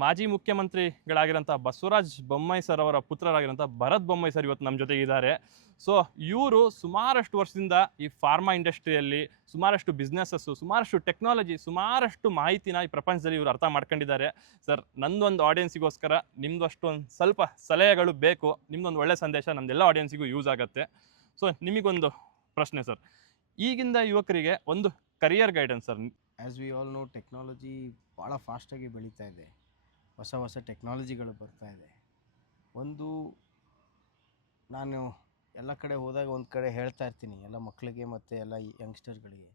ಮಾಜಿ ಮುಖ್ಯಮಂತ್ರಿಗಳಾಗಿರೋಂಥ ಬಸವರಾಜ ಬೊಮ್ಮಾಯಿ ಸರ್ ಅವರ ಪುತ್ರರಾಗಿರೋಂಥ ಭರತ್ ಬೊಮ್ಮಾಯಿ ಸರ್ ಇವತ್ತು ನಮ್ಮ ಜೊತೆಗೆ ಇದ್ದಾರೆ. ಸೊ ಇವರು ಸುಮಾರಷ್ಟು ವರ್ಷದಿಂದ ಈ ಫಾರ್ಮಾ ಇಂಡಸ್ಟ್ರಿಯಲ್ಲಿ ಸುಮಾರಷ್ಟು ಬಿಸ್ನೆಸ್ಸಸ್ಸು, ಸುಮಾರಷ್ಟು ಟೆಕ್ನಾಲಜಿ, ಸುಮಾರಷ್ಟು ಮಾಹಿತಿನ ಈ ಪ್ರಪಂಚದಲ್ಲಿ ಇವರು ಅರ್ಥ ಮಾಡ್ಕೊಂಡಿದ್ದಾರೆ. ಸರ್, ನಂದೊಂದು ಆಡಿಯನ್ಸಿಗೋಸ್ಕರ ನಿಮ್ಮದು ಅಷ್ಟೊಂದು ಸ್ವಲ್ಪ ಸಲಹೆಗಳು ಬೇಕು. ನಿಮ್ಮದೊಂದು ಒಳ್ಳೆ ಸಂದೇಶ ನಮ್ದೆಲ್ಲ ಆಡಿಯನ್ಸಿಗೂ ಯೂಸ್ ಆಗುತ್ತೆ. ಸೊ ನಿಮಗೊಂದು ಪ್ರಶ್ನೆ ಸರ್, ಈಗಿಂದ ಯುವಕರಿಗೆ ಒಂದು career guidance sir. As we all know, technology ಭಾಳ ಫಾಸ್ಟಾಗಿ ಬೆಳೀತಾ ಇದೆ. ಹೊಸ ಹೊಸ ಟೆಕ್ನಾಲಜಿಗಳು ಬರ್ತಾ ಇದೆ. ಒಂದು ನಾನು ಎಲ್ಲ ಕಡೆ ಹೋದಾಗ ಒಂದು ಕಡೆ ಹೇಳ್ತಾ ಇರ್ತೀನಿ ಎಲ್ಲ ಮಕ್ಕಳಿಗೆ ಮತ್ತು ಎಲ್ಲ ಯಂಗ್ಸ್ಟರ್ಗಳಿಗೆ.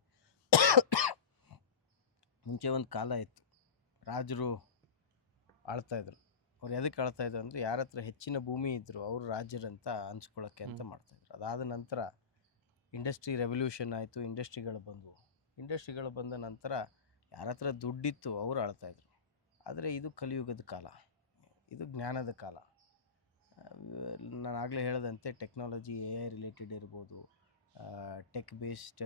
ಮುಂಚೆ ಒಂದು ಕಾಲ ಇತ್ತು, ರಾಜರು ಆಳ್ತಾಯಿದ್ರು. ಅವ್ರು ಎದಕ್ಕೆ ಆಳ್ತಾಯಿದ್ರು ಅಂದರೆ ಯಾರ ಹತ್ರ ಹೆಚ್ಚಿನ ಭೂಮಿ ಇದ್ದರು ಅವರು ರಾಜರಂತ ಅನ್ಸ್ಕೊಳ್ಳೋಕ್ಕೆ ಅಂತ ಮಾಡ್ತಾಯಿದ್ರು. ಅದಾದ ನಂತರ ಇಂಡಸ್ಟ್ರಿ ರೆವಲ್ಯೂಷನ್ ಆಯಿತು, ಇಂಡಸ್ಟ್ರಿಗಳು ಬಂದ ನಂತರ ಯಾರ ಹತ್ರ ದುಡ್ಡಿತ್ತು ಅವರು ಆಳ್ತಾಯಿದ್ರು. ಆದರೆ ಇದು ಕಲಿಯುಗದ ಕಾಲ, ಇದು ಜ್ಞಾನದ ಕಾಲ. ನಾನು ಆಗಲೇ ಹೇಳಿದಂತೆ ಟೆಕ್ನಾಲಜಿ, AI ರಿಲೇಟೆಡ್ ಇರ್ಬೋದು, ಟೆಕ್ ಬೇಸ್ಡ್.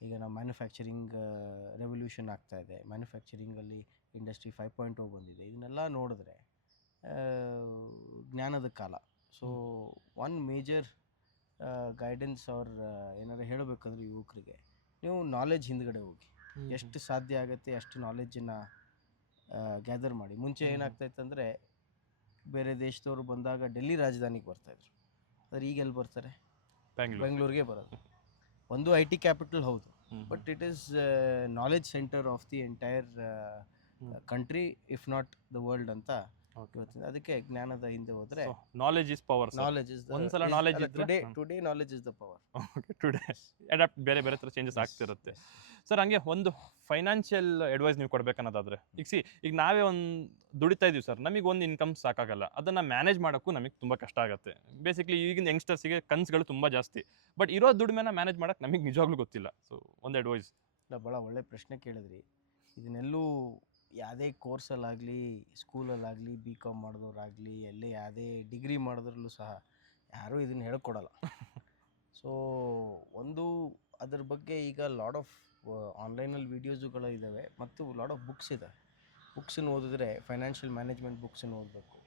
ಈಗ ನಾವು ಮ್ಯಾನುಫ್ಯಾಕ್ಚರಿಂಗ್ ರೆವಲ್ಯೂಷನ್ ಆಗ್ತಾಯಿದೆ. ಮ್ಯಾನುಫ್ಯಾಕ್ಚರಿಂಗಲ್ಲಿ ಇಂಡಸ್ಟ್ರಿ 5.0 ಬಂದಿದೆ. ಇದನ್ನೆಲ್ಲ ನೋಡಿದ್ರೆ ಜ್ಞಾನದ ಕಾಲ. ಸೊ ಒನ್ ಮೇಜರ್ ಗೈಡೆನ್ಸ್ ಅವ್ರ ಏನಾರು ಹೇಳಬೇಕಂದ್ರೆ ಯುವಕರಿಗೆ, ನೀವು ನಾಲೆಜ್ ಹಿಂದ್ಗಡೆ ಹೋಗಿ, ಎಷ್ಟು ಸಾಧ್ಯ ಆಗುತ್ತೆ ಅಷ್ಟು ನಾಲೆಜನ್ನು ಗ್ಯಾದರ್ ಮಾಡಿ. ಮುಂಚೆ ಏನಾಗ್ತಾಯಿತ್ತು ಅಂದರೆ ಬೇರೆ ದೇಶದವರು ಬಂದಾಗ ಡೆಲ್ಲಿ ರಾಜಧಾನಿಗೆ ಬರ್ತಾಯಿದ್ರು. ಆದರೆ ಈಗ ಎಲ್ಲಿ ಬರ್ತಾರೆ? ಬೆಂಗಳೂರಿಗೆ ಬರೋದು. ಒಂದು IT ಕ್ಯಾಪಿಟಲ್ ಹೌದು, but it is knowledge centre of the entire country, if not the world ಅಂತ ಇವತ್ತಿನ. ಅದಕ್ಕೆ ಜ್ಞಾನದ ಹಿಂದೆ ಹೋದರೆ knowledge is power. Knowledge is ಒಂದ್ಸಲ ನಾಲೆಜ್ ಇದ್ರೆ today knowledge is the power. Today adapt ಬೇರೆ ಬೇರೆ ಥರ ಚೇಂಜಸ್ ಆಗ್ತಿರುತ್ತೆ. ಸರ್, ಹಂಗೆ ಒಂದು ಫೈನಾನ್ಷಿಯಲ್ ಅಡ್ವೈಸ್ ನೀವು ಕೊಡ್ಬೇಕನ್ನೋದಾದ್ರೆ, ಈಗ ನಾವೇ ಒಂದು ದುಡಿತಾ ಇದೀವಿ ಸರ್, ನಮಗೆ ಒಂದು ಇನ್ಕಮ್ ಸಾಕಾಗಲ್ಲ, ಅದನ್ನು ಮ್ಯಾನೇಜ್ ಮಾಡೋಕ್ಕೂ ನಮಗೆ ತುಂಬ ಕಷ್ಟ ಆಗುತ್ತೆ. ಬೇಸಿಕ್ಲಿ ಈಗಿನ ಯಂಗ್ಸ್ಟರ್ಸಿಗೆ ಕನ್ಸುಗಳು ತುಂಬ ಜಾಸ್ತಿ, ಬಟ್ ಇರೋ ದುಡಿಮೆನ ಮ್ಯಾನೇಜ್ ಮಾಡೋಕ್ಕೆ ನಮಗೆ ನಿಜವಾಗ್ಲೂ ಗೊತ್ತಿಲ್ಲ. ಸೊ ಒಂದು ಅಡ್ವೈಸ್. ಇಲ್ಲ, ಭಾಳ ಒಳ್ಳೆ ಪ್ರಶ್ನೆ ಕೇಳಿದ್ರಿ. ಇದನ್ನೆಲ್ಲೂ ಯಾವುದೇ ಕೋರ್ಸಲ್ಲಾಗಲಿ, ಸ್ಕೂಲಲ್ಲಾಗಲಿ, BCom ಮಾಡಿದವ್ರಾಗಲಿ, ಎಲ್ಲೇ ಯಾವುದೇ ಡಿಗ್ರಿ ಮಾಡಿದ್ರಲ್ಲೂ ಸಹ ಯಾರೂ ಇದನ್ನು ಹೇಳ್ಕೊಡಲ್ಲ. ಸೊ ಒಂದು ಅದ್ರ ಬಗ್ಗೆ ಈಗ ಲಾಡ್ ಆಫ್ ಆನ್ಲೈನಲ್ಲಿ ವೀಡಿಯೋಸುಗಳು ಇದ್ದಾವೆ ಮತ್ತು ಲಾಡ್ ಆಫ್ ಬುಕ್ಸ್ ಇದೆ. ಬುಕ್ಸನ್ನು ಓದಿದ್ರೆ ಫೈನಾನ್ಷಿಯಲ್ ಮ್ಯಾನೇಜ್ಮೆಂಟ್ ಬುಕ್ಸನ್ನು ಓದಬೇಕು.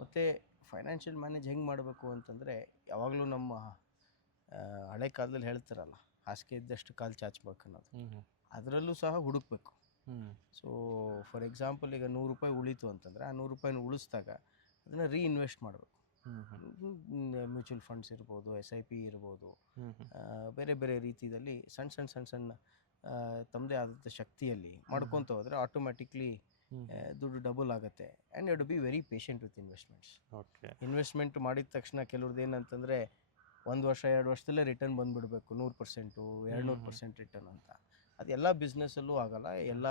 ಮತ್ತು ಫೈನಾನ್ಷಿಯಲ್ ಮ್ಯಾನೇಜ್ ಹೆಂಗೆ ಮಾಡಬೇಕು ಅಂತಂದರೆ, ಯಾವಾಗಲೂ ನಮ್ಮ ಹಳೆ ಕಾಲದಲ್ಲಿ ಹೇಳ್ತಾರಲ್ಲ, ಹಾಸಿಗೆ ಇದ್ದಷ್ಟು ಕಾಲು ಚಾಚಬೇಕು ಅನ್ನೋದು, ಅದರಲ್ಲೂ ಸಹ ಹುಡುಕಬೇಕು. ಸೊ ಫಾರ್ ಎಕ್ಸಾಂಪಲ್, ಈಗ ₹100 ಉಳೀತು ಅಂತಂದರೆ ಆ ₹100 ಉಳಿಸಿದಾಗ ಅದನ್ನು ರೀಇನ್ವೆಸ್ಟ್ ಮಾಡಬೇಕು. ಮ್ಯೂಚುವಲ್ ಫಂಡ್ಸ್ ಇರ್ಬೋದು, SIP ಇರ್ಬೋದು, ಬೇರೆ ಬೇರೆ ರೀತಿಯಲ್ಲಿ ಸಣ್ಣ ತಮ್ಮದೇ ಆದಂಥ ಶಕ್ತಿಯಲ್ಲಿ ಮಾಡ್ಕೊತ ಹೋದರೆ ಆಟೋಮ್ಯಾಟಿಕ್ಲಿ ದುಡ್ಡು ಡಬಲ್ ಆಗುತ್ತೆ. And you to be very patient with investments. Investment ಮಾಡಿದ ತಕ್ಷಣ ಕೆಲವ್ರದ್ದು ಏನಂತಂದರೆ 1 ವರ್ಷ 2 ವರ್ಷದಲ್ಲೇ ರಿಟರ್ನ್ ಬಂದುಬಿಡಬೇಕು, 100%, 200% ರಿಟರ್ನ್ ಅಂತ. ಅದೆಲ್ಲ ಬಿಸ್ನೆಸ್ಸಲ್ಲೂ ಆಗಲ್ಲ, ಎಲ್ಲ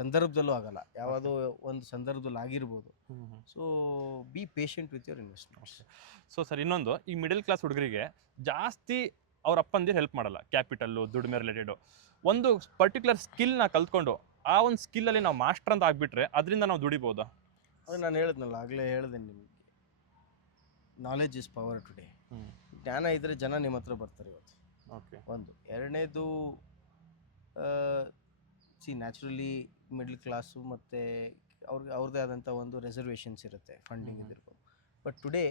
ಸಂದರ್ಭದಲ್ಲೂ ಆಗಲ್ಲ. ಯಾವುದೋ ಒಂದು ಸಂದರ್ಭದಲ್ಲಿ ಆಗಿರ್ಬೋದು. So B patient with your investments. So sir, ಇನ್ನೊಂದು, ಈ ಮಿಡಲ್ ಕ್ಲಾಸ್ ಹುಡುಗರಿಗೆ ಜಾಸ್ತಿ ಅವ್ರ ಅಪ್ಪಂದಿರು ಹೆಲ್ಪ್ ಮಾಡಲ್ಲ, ಕ್ಯಾಪಿಟಲ್ಲು, ದುಡಿಮೆ ರಿಲೇಟೆಡು. ಒಂದು ಪರ್ಟಿಕ್ಯುಲರ್ ಸ್ಕಿಲ್ನ ಕಲ್ತ್ಕೊಂಡು ಆ ಒಂದು ಸ್ಕಿಲ್ಲಲ್ಲಿ ನಾವು ಮಾಸ್ಟರ್ ಅಂತ ಆಗಿಬಿಟ್ರೆ ಅದರಿಂದ ನಾವು ದುಡಿಬೋದಾ? ಅದು ನಾನು ಹೇಳಿದ್ನಲ್ಲ, ಆಗಲೇ ಹೇಳಿದೆ ನಿಮಗೆ, ನಾಲೆಜ್ ಇಸ್ ಪವರ್ ಟುಡೇ. ಜ್ಞಾನ ಇದ್ದರೆ ಜನ ನಿಮ್ಮ ಹತ್ರ ಬರ್ತಾರೆ ಇವತ್ತು. ಒಂದು. ಎರಡನೇದು, ನ್ಯಾಚುರಲಿ ಮಿಡ್ಲ್ ಕ್ಲಾಸು ಮತ್ತು ಅವ್ರದ್ದೇ ಆದಂಥ ಒಂದು ರಿಸರ್ವೇಷನ್ಸ್ ಇರುತ್ತೆ, ಫಂಡಿಂಗ್ ಇದಿರ್ಬೋದು. But today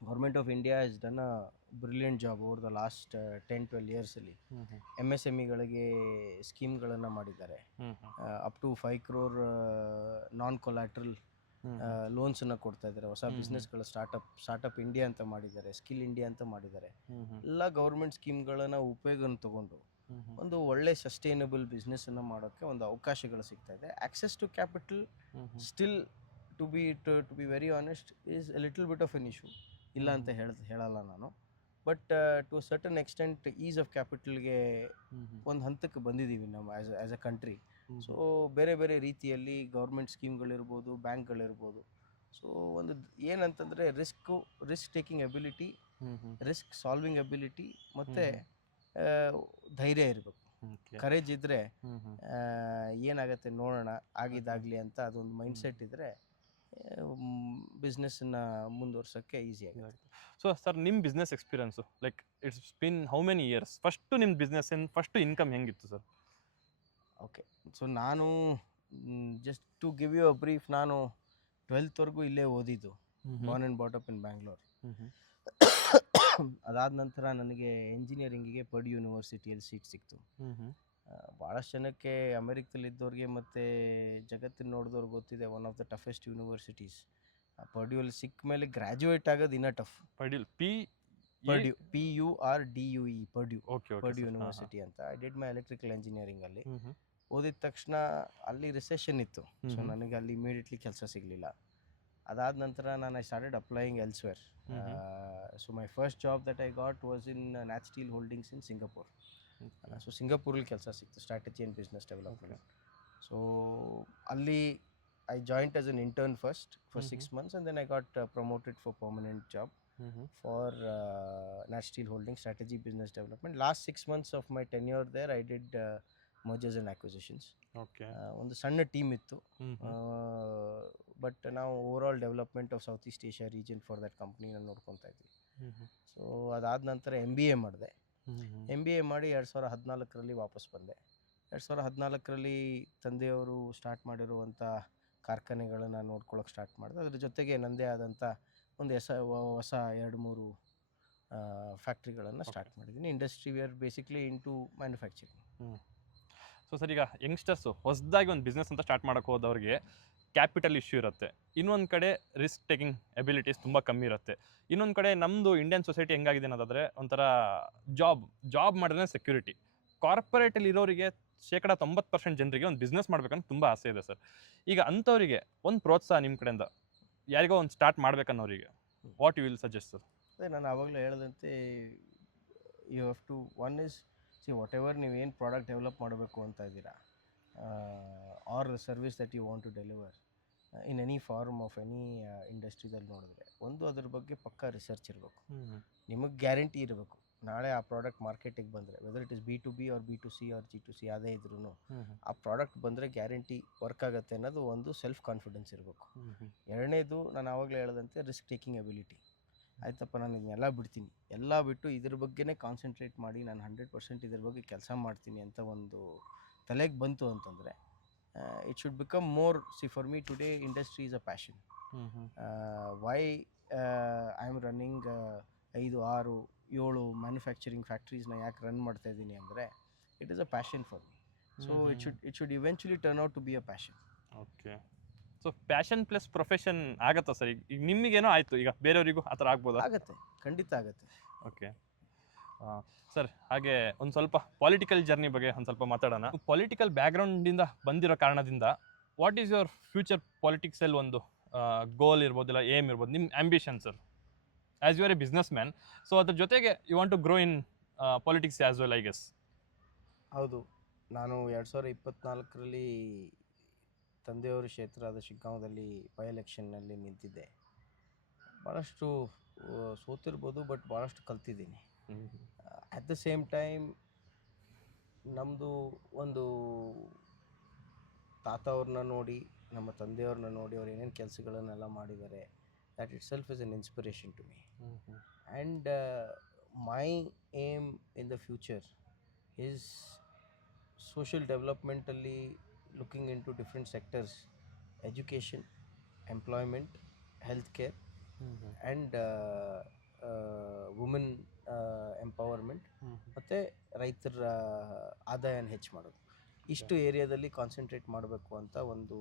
government of India is done a brilliant job over the last 10-12 ಇಯರ್ಸಲ್ಲಿ. MSMEಗಳಿಗೆ ಸ್ಕೀಮ್ಗಳನ್ನು ಮಾಡಿದ್ದಾರೆ. Up to 5 crore non collateral ಲೋನ್ಸನ್ನು ಕೊಡ್ತಾ ಇದ್ದಾರೆ. ಹೊಸ ಬಿಸ್ನೆಸ್ಗಳ ಸ್ಟಾರ್ಟಪ್ ಇಂಡಿಯಾ ಅಂತ ಮಾಡಿದ್ದಾರೆ, ಸ್ಕಿಲ್ ಇಂಡಿಯಾ ಅಂತ ಮಾಡಿದ್ದಾರೆ. ಎಲ್ಲ ಗೌರ್ಮೆಂಟ್ ಸ್ಕೀಮ್ಗಳನ್ನು ಉಪಯೋಗವನ್ನು ತಗೊಂಡು ಒಂದು ಒಳ್ಳೆ ಸಸ್ಟೈನಬಲ್ ಬಿಸ್ನೆಸ್ಸನ್ನು ಮಾಡೋಕ್ಕೆ ಒಂದು ಅವಕಾಶಗಳು ಸಿಗ್ತಾ ಇದೆ. Access to capital still to be very honest is a little bit of an issue. ಇಲ್ಲ ಅಂತ ಹೇಳಲ್ಲ ನಾನು. But to a certain extent ease of ಕ್ಯಾಪಿಟಲ್ಗೆ ಒಂದು ಹಂತಕ್ಕೆ ಬಂದಿದ್ದೀವಿ ನಾವು ಆ್ಯಸ್ ಅ ಕಂಟ್ರಿ. ಸೊ ಬೇರೆ ಬೇರೆ ರೀತಿಯಲ್ಲಿ ಗೌರ್ಮೆಂಟ್ ಸ್ಕೀಮ್ಗಳಿರ್ಬೋದು, ಬ್ಯಾಂಕ್ಗಳಿರ್ಬೋದು. ಸೊ ಒಂದು ಏನಂತಂದರೆ risk taking ability, risk solving ability ಮತ್ತು ಧೈರ್ಯ ಇರಬೇಕು. ಕರೇಜ್ ಇದ್ದರೆ ಏನಾಗುತ್ತೆ ನೋಡೋಣ, ಆಗಿದ್ದಾಗಲಿ ಅಂತ ಅದೊಂದು ಮೈಂಡ್ಸೆಟ್ ಇದ್ದರೆ ಬಿಸ್ನೆಸ್ಸನ್ನು ಮುಂದುವರ್ಸೋಕ್ಕೆ ಈಸಿ ಆಗುತ್ತೆ. ಸೊ ಸರ್, ನಿಮ್ಮ business experience, like it's been how many years? First ನಿಮ್ಮ ಬಿಸ್ನೆಸ್ ಫಸ್ಟು ಇನ್ಕಮ್ ಹೆಂಗಿತ್ತು ಸರ್? ಓಕೆ, ಸೊ ನಾನು just to give you a brief, ನಾನು 12th ಇಲ್ಲೇ ಓದಿದ್ದು, born and brought up in Bangalore. ಅದಾದ ನಂತರ ನನಗೆ ಇಂಜಿನಿಯರಿಂಗಿಗೆ ಪರ್ಡ್ಯೂ ಯೂನಿವರ್ಸಿಟಿಯಲ್ಲಿ ಸೀಟ್ ಸಿಕ್ತು. ಭಾಳಷ್ಟು ಜನಕ್ಕೆ ಅಮೆರಿಕದಲ್ಲಿದ್ದವ್ರಿಗೆ ಮತ್ತು ಜಗತ್ತಿನ ನೋಡಿದವ್ರಿಗೆ ಗೊತ್ತಿದೆ, one of the toughest universities. ಪರ್ಡ್ಯೂಲ್ಲಿ ಸಿಕ್ಕ ಮೇಲೆ ಗ್ರ್ಯಾಜುಯೇಟ್ ಆಗೋದು ಇನ್ನೂ tough. Purdue PURDUE Purdue okay university ಅಂತ. ಐ ಡಿಡ್ ಮೈ ಎಲೆಕ್ಟ್ರಿಕಲ್ ಇಂಜಿನಿಯರಿಂಗಲ್ಲಿ. ಓದಿದ ತಕ್ಷಣ ಅಲ್ಲಿ ರಿಸೆಷನ್ ಇತ್ತು, ಸೊ ನನಗೆ ಅಲ್ಲಿ ಇಮಿಡಿಯೇಟ್ಲಿ ಕೆಲಸ ಸಿಗಲಿಲ್ಲ. ಅದಾದ ನಂತರ ನಾನು I started applying elsewhere. So my first job that I got was in NatSteel Holdings in Singapore. So ಸಿಂಗಪೂರಲ್ಲಿ ಕೆಲಸ ಸಿಕ್ತು, strategy and business development. So ಅಲ್ಲಿ I joined as an intern first for 6 months, and then I got promoted for permanent job for Natch Steel Holdings strategy business development. Last 6 months of my tenure there, I did mergers and acquisitions. ಒಂದು ಸಣ್ಣ team ಇತ್ತು, but ನಾವು overall development of south East Asia region for that company ನಾನು ನೋಡ್ಕೊತಾ ಇದ್ವಿ. So ಅದಾದ ನಂತರ MBA ಮಾಡಿದೆ. MBA ಮಾಡಿ 2014 ವಾಪಸ್ ಬಂದೆ. 2014 ತಂದೆಯವರು ಸ್ಟಾರ್ಟ್ ಮಾಡಿರುವಂಥ ಕಾರ್ಖಾನೆಗಳನ್ನು ನೋಡ್ಕೊಳ್ಳೋಕೆ ಸ್ಟಾರ್ಟ್ ಮಾಡಿದೆ. ಅದ್ರ ಜೊತೆಗೆ ನನ್ನದೇ ಆದಂಥ ಒಂದು ಹೊಸ 2-3 ಫ್ಯಾಕ್ಟ್ರಿಗಳನ್ನು ಸ್ಟಾರ್ಟ್ ಮಾಡಿದ್ದೀನಿ. Industry where basically into manufacturing. So sir, ಈಗ ಯಂಗ್ಸ್ಟರ್ಸು ಹೊಸದಾಗಿ ಒಂದು ಬಿಸ್ನೆಸ್ ಅಂತ ಸ್ಟಾರ್ಟ್ ಮಾಡೋಕ್ಕೆ ಹೋದವ್ರಿಗೆ ಕ್ಯಾಪಿಟಲ್ ಇಶ್ಯೂ ಇರುತ್ತೆ, ಇನ್ನೊಂದು ಕಡೆ ರಿಸ್ಕ್ ಟೇಕಿಂಗ್ ಎಬಿಲಿಟೀಸ್ ತುಂಬ ಕಮ್ಮಿ ಇರುತ್ತೆ, ಇನ್ನೊಂದು ಕಡೆ ನಮ್ಮದು ಇಂಡಿಯನ್ ಸೊಸೈಟಿ ಹೆಂಗಾಗಿದೆ ಅನ್ನೋದಾದರೆ ಒಂಥರ ಜಾಬ್ ಮಾಡಿದ್ರೆ ಸೆಕ್ಯೂರಿಟಿ. ಕಾರ್ಪೊರೇಟಲ್ಲಿ ಇರೋರಿಗೆ 90% ಜನರಿಗೆ ಒಂದು ಬಿಸ್ನೆಸ್ ಮಾಡ್ಬೇಕಂತ ತುಂಬ ಆಸೆ ಇದೆ ಸರ್. ಈಗ ಅಂಥವರಿಗೆ ಒಂದು ಪ್ರೋತ್ಸಾಹ ನಿಮ್ಮ ಕಡೆಯಿಂದ, ಯಾರಿಗೋ ಒಂದು ಸ್ಟಾರ್ಟ್ ಮಾಡ್ಬೇಕನ್ನೋರಿಗೆ what you will suggest sir? ಅದೇ ನಾನು ಆವಾಗಲೇ ಹೇಳಿದಂತೆ, you have to one is whatever ನೀವೇನು ಪ್ರಾಡಕ್ಟ್ ಡೆವಲಪ್ ಮಾಡಬೇಕು ಅಂತ ಇದ್ದೀರಾ, or service that you want to deliver in any form of any ಇಂಡಸ್ಟ್ರಿದಲ್ಲಿ ನೋಡಿದ್ರೆ, ಒಂದು ಅದ್ರ ಬಗ್ಗೆ ಪಕ್ಕಾ ರಿಸರ್ಚ್ ಇರಬೇಕು. ನಿಮಗೆ ಗ್ಯಾರಂಟಿ ಇರಬೇಕು, ನಾಳೆ ಆ ಪ್ರಾಡಕ್ಟ್ ಮಾರ್ಕೆಟಿಗೆ ಬಂದರೆ, whether it is B2B or B2C or G2C ಯಾವುದೇ ಇದ್ರೂ ಆ ಪ್ರಾಡಕ್ಟ್ ಬಂದರೆ ಗ್ಯಾರಂಟಿ ವರ್ಕ್ ಆಗುತ್ತೆ ಅನ್ನೋದು ಒಂದು ಸೆಲ್ಫ್ ಕಾನ್ಫಿಡೆನ್ಸ್ ಇರಬೇಕು. ಎರಡನೇದು, ನಾನು ಆವಾಗಲೇ ಹೇಳಿದಂತೆ ರಿಸ್ಕ್ ಟೇಕಿಂಗ್ ಎಬಿಲಿಟಿ. ಆಯ್ತಪ್ಪ, ನಾನು ಇದನ್ನೆಲ್ಲ ಬಿಡ್ತೀನಿ, ಎಲ್ಲ ಬಿಟ್ಟು ಇದ್ರ ಬಗ್ಗೆನೇ ಕಾನ್ಸಂಟ್ರೇಟ್ ಮಾಡಿ ನಾನು 100% ಇದ್ರ ಬಗ್ಗೆ ಕೆಲಸ ಮಾಡ್ತೀನಿ ಅಂತ ಒಂದು ತಲೆಗೆ ಬಂತು ಅಂತಂದರೆ, it should become more. For me today industry is a passion. Why I am running 5, 6, 7 manufacturing ಫ್ಯಾಕ್ಟ್ರೀಸ್ನ ಯಾಕೆ ರನ್ ಮಾಡ್ತಾ ಇದ್ದೀನಿ ಅಂದರೆ, it is a passion for me. So it should eventually turn out to be a passion. Okay. So passion plus profession ಆಗುತ್ತಾ sir? ಈಗ ನಿಮಗೇನೋ ಆಯಿತು, ಈಗ ಬೇರೆಯವರಿಗೂ ಆ ಥರ ಆಗ್ಬೋದಾ? ಆಗುತ್ತೆ, ಖಂಡಿತ ಆಗುತ್ತೆ. ಓಕೆ ಸರ್, ಹಾಗೆ ಒಂದು ಸ್ವಲ್ಪ ಪಾಲಿಟಿಕಲ್ ಜರ್ನಿ ಬಗ್ಗೆ ಒಂದು ಸ್ವಲ್ಪ ಮಾತಾಡೋಣ. ಪೊಲಿಟಿಕಲ್ ಬ್ಯಾಕ್ಗ್ರೌಂಡಿಂದ ಬಂದಿರೋ ಕಾರಣದಿಂದ ವಾಟ್ ಈಸ್ ಯುವರ್ ಫ್ಯೂಚರ್ ಪಾಲಿಟಿಕ್ಸಲ್ಲಿ ಒಂದು ಗೋಲ್ ಇರ್ಬೋದು, ಇಲ್ಲ ಏಮ್ ಇರ್ಬೋದು, ನಿಮ್ಮ ambition sir as you are a businessman? So ಅದ್ರ ಜೊತೆಗೆ you want to grow in politics as well, I guess. ಹೌದು, ನಾನು 2024 ತಂದೆಯವರು ಕ್ಷೇತ್ರ ಆದ ಶಿಗ್ಗಾಂವದಲ್ಲಿ ಬೈ ಎಲೆಕ್ಷನ್ನಲ್ಲಿ ನಿಂತಿದ್ದೆ. ಭಾಳಷ್ಟು ಸೋತಿರ್ಬೋದು, ಬಟ್ ಭಾಳಷ್ಟು ಕಲ್ತಿದ್ದೀನಿ. ಅಟ್ ದ ಸೇಮ್ ಟೈಮ್ ನಮ್ಮದು ಒಂದು ತಾತ ಅವ್ರನ್ನ ನೋಡಿ, ನಮ್ಮ ತಂದೆಯವ್ರನ್ನ ನೋಡಿ, ಅವ್ರು ಏನೇನು ಕೆಲಸಗಳನ್ನೆಲ್ಲ ಮಾಡಿದ್ದಾರೆ, that itself is an inspiration to me. And my aim in the future is social development alli, looking into different sectors: education, employment, healthcare, and women empowerment, ಮತ್ತು ರೈತರ ಆದಾಯನ ಹೆಚ್ಚು ಮಾಡೋದು. ಇಷ್ಟು ಏರಿಯಾದಲ್ಲಿ ಕಾನ್ಸಂಟ್ರೇಟ್ ಮಾಡಬೇಕು ಅಂತ ಒಂದು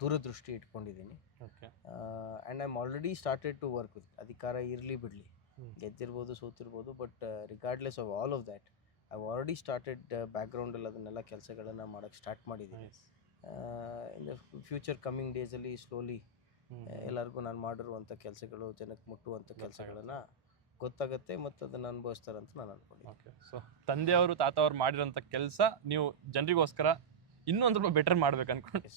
ದೂರದೃಷ್ಟಿ ಇಟ್ಕೊಂಡಿದ್ದೀನಿ. And I am already started to work with. ಅಧಿಕಾರ ಇರಲಿ ಬಿಡಲಿ, ಗೆದ್ದಿರ್ಬೋದು ಸೋತಿರ್ಬೋದು, but regardless of all of that I have already started ಬ್ಯಾಕ್ಗ್ರೌಂಡಲ್ಲಿ ಅದನ್ನೆಲ್ಲ ಕೆಲಸಗಳನ್ನು ಮಾಡೋಕ್ಕೆ ಸ್ಟಾರ್ಟ್ ಮಾಡಿದ್ದೀನಿ. ಇನ್ ದ ಫ್ಯೂಚರ್ ಕಮ್ಮಿಂಗ್ ಡೇಸಲ್ಲಿ ಸ್ಲೋಲಿ ಎಲ್ಲರಿಗೂ ನಾನು ಮಾಡಿರುವಂಥ ಕೆಲಸಗಳು, ಜನಕ್ಕೆ ಮುಟ್ಟುವಂಥ ಕೆಲಸಗಳನ್ನು ಗೊತ್ತಾಗುತ್ತೆ ಮತ್ತು ಅದನ್ನು ಅನುಭವಿಸ್ತಾರಂತ ನಾನು ಅನ್ಕೊಂಡಿದ್ದೀನಿ. ಓಕೆ. ಸೊ ತಂದೆಯವರು ತಾತವ್ರು ಮಾಡಿರೋಂಥ ಕೆಲಸ ನೀವು ಜನರಿಗೋಸ್ಕರ ಇನ್ನೊಂದು ಸ್ವಲ್ಪ ಬೆಟರ್ ಮಾಡ್ಬೇಕು ಅನ್ಕೊಂಡು.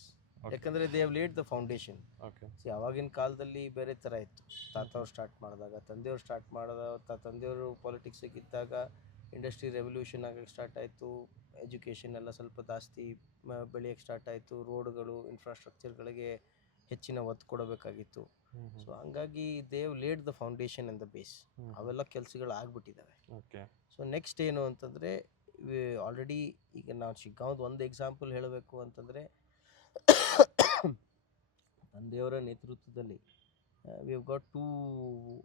ಯಾಕಂದರೆ they have laid the foundation. Okay. ಆವಾಗಿನ ಕಾಲದಲ್ಲಿ ಬೇರೆ ಥರ ಇತ್ತು. ತಾತವ್ರು ಸ್ಟಾರ್ಟ್ ಮಾಡಿದಾಗ, ತಂದೆಯವ್ರು ಸ್ಟಾರ್ಟ್ ಮಾಡಿದ, ತಂದೆಯವರು ಪಾಲಿಟಿಕ್ಸಿಗೆ ಇದ್ದಾಗ ಇಂಡಸ್ಟ್ರಿ ರೆವಲ್ಯೂಷನ್ ಆಗಕ್ಕೆ ಸ್ಟಾರ್ಟ್ ಆಯಿತು. ಎಜುಕೇಷನ್ ಎಲ್ಲ ಸ್ವಲ್ಪ ಜಾಸ್ತಿ ಬೆಳೆಯೋಕ್ಕೆ ಸ್ಟಾರ್ಟ್ ಆಯಿತು. ರೋಡ್ಗಳು, ಇನ್ಫ್ರಾಸ್ಟ್ರಕ್ಚರ್ಗಳಿಗೆ ಹೆಚ್ಚಿನ ಒತ್ತು ಕೊಡಬೇಕಾಗಿತ್ತು. ಸೊ ಹಂಗಾಗಿ they have laid the foundation and the base. ಅವೆಲ್ಲ ಕೆಲಸಗಳು ಆಗ್ಬಿಟ್ಟಿದ್ದಾವೆ. ಓಕೆ. ಸೊ ನೆಕ್ಸ್ಟ್ ಏನು ಅಂತಂದರೆ, ಆಲ್ರೆಡಿ ಈಗ ನಾವು ಶಿಗ್ಗಾಂವ್ದು ಒಂದು ಎಕ್ಸಾಂಪಲ್ ಹೇಳಬೇಕು ಅಂತಂದರೆ, ತಂದೆಯವರ ನೇತೃತ್ವದಲ್ಲಿ we have got two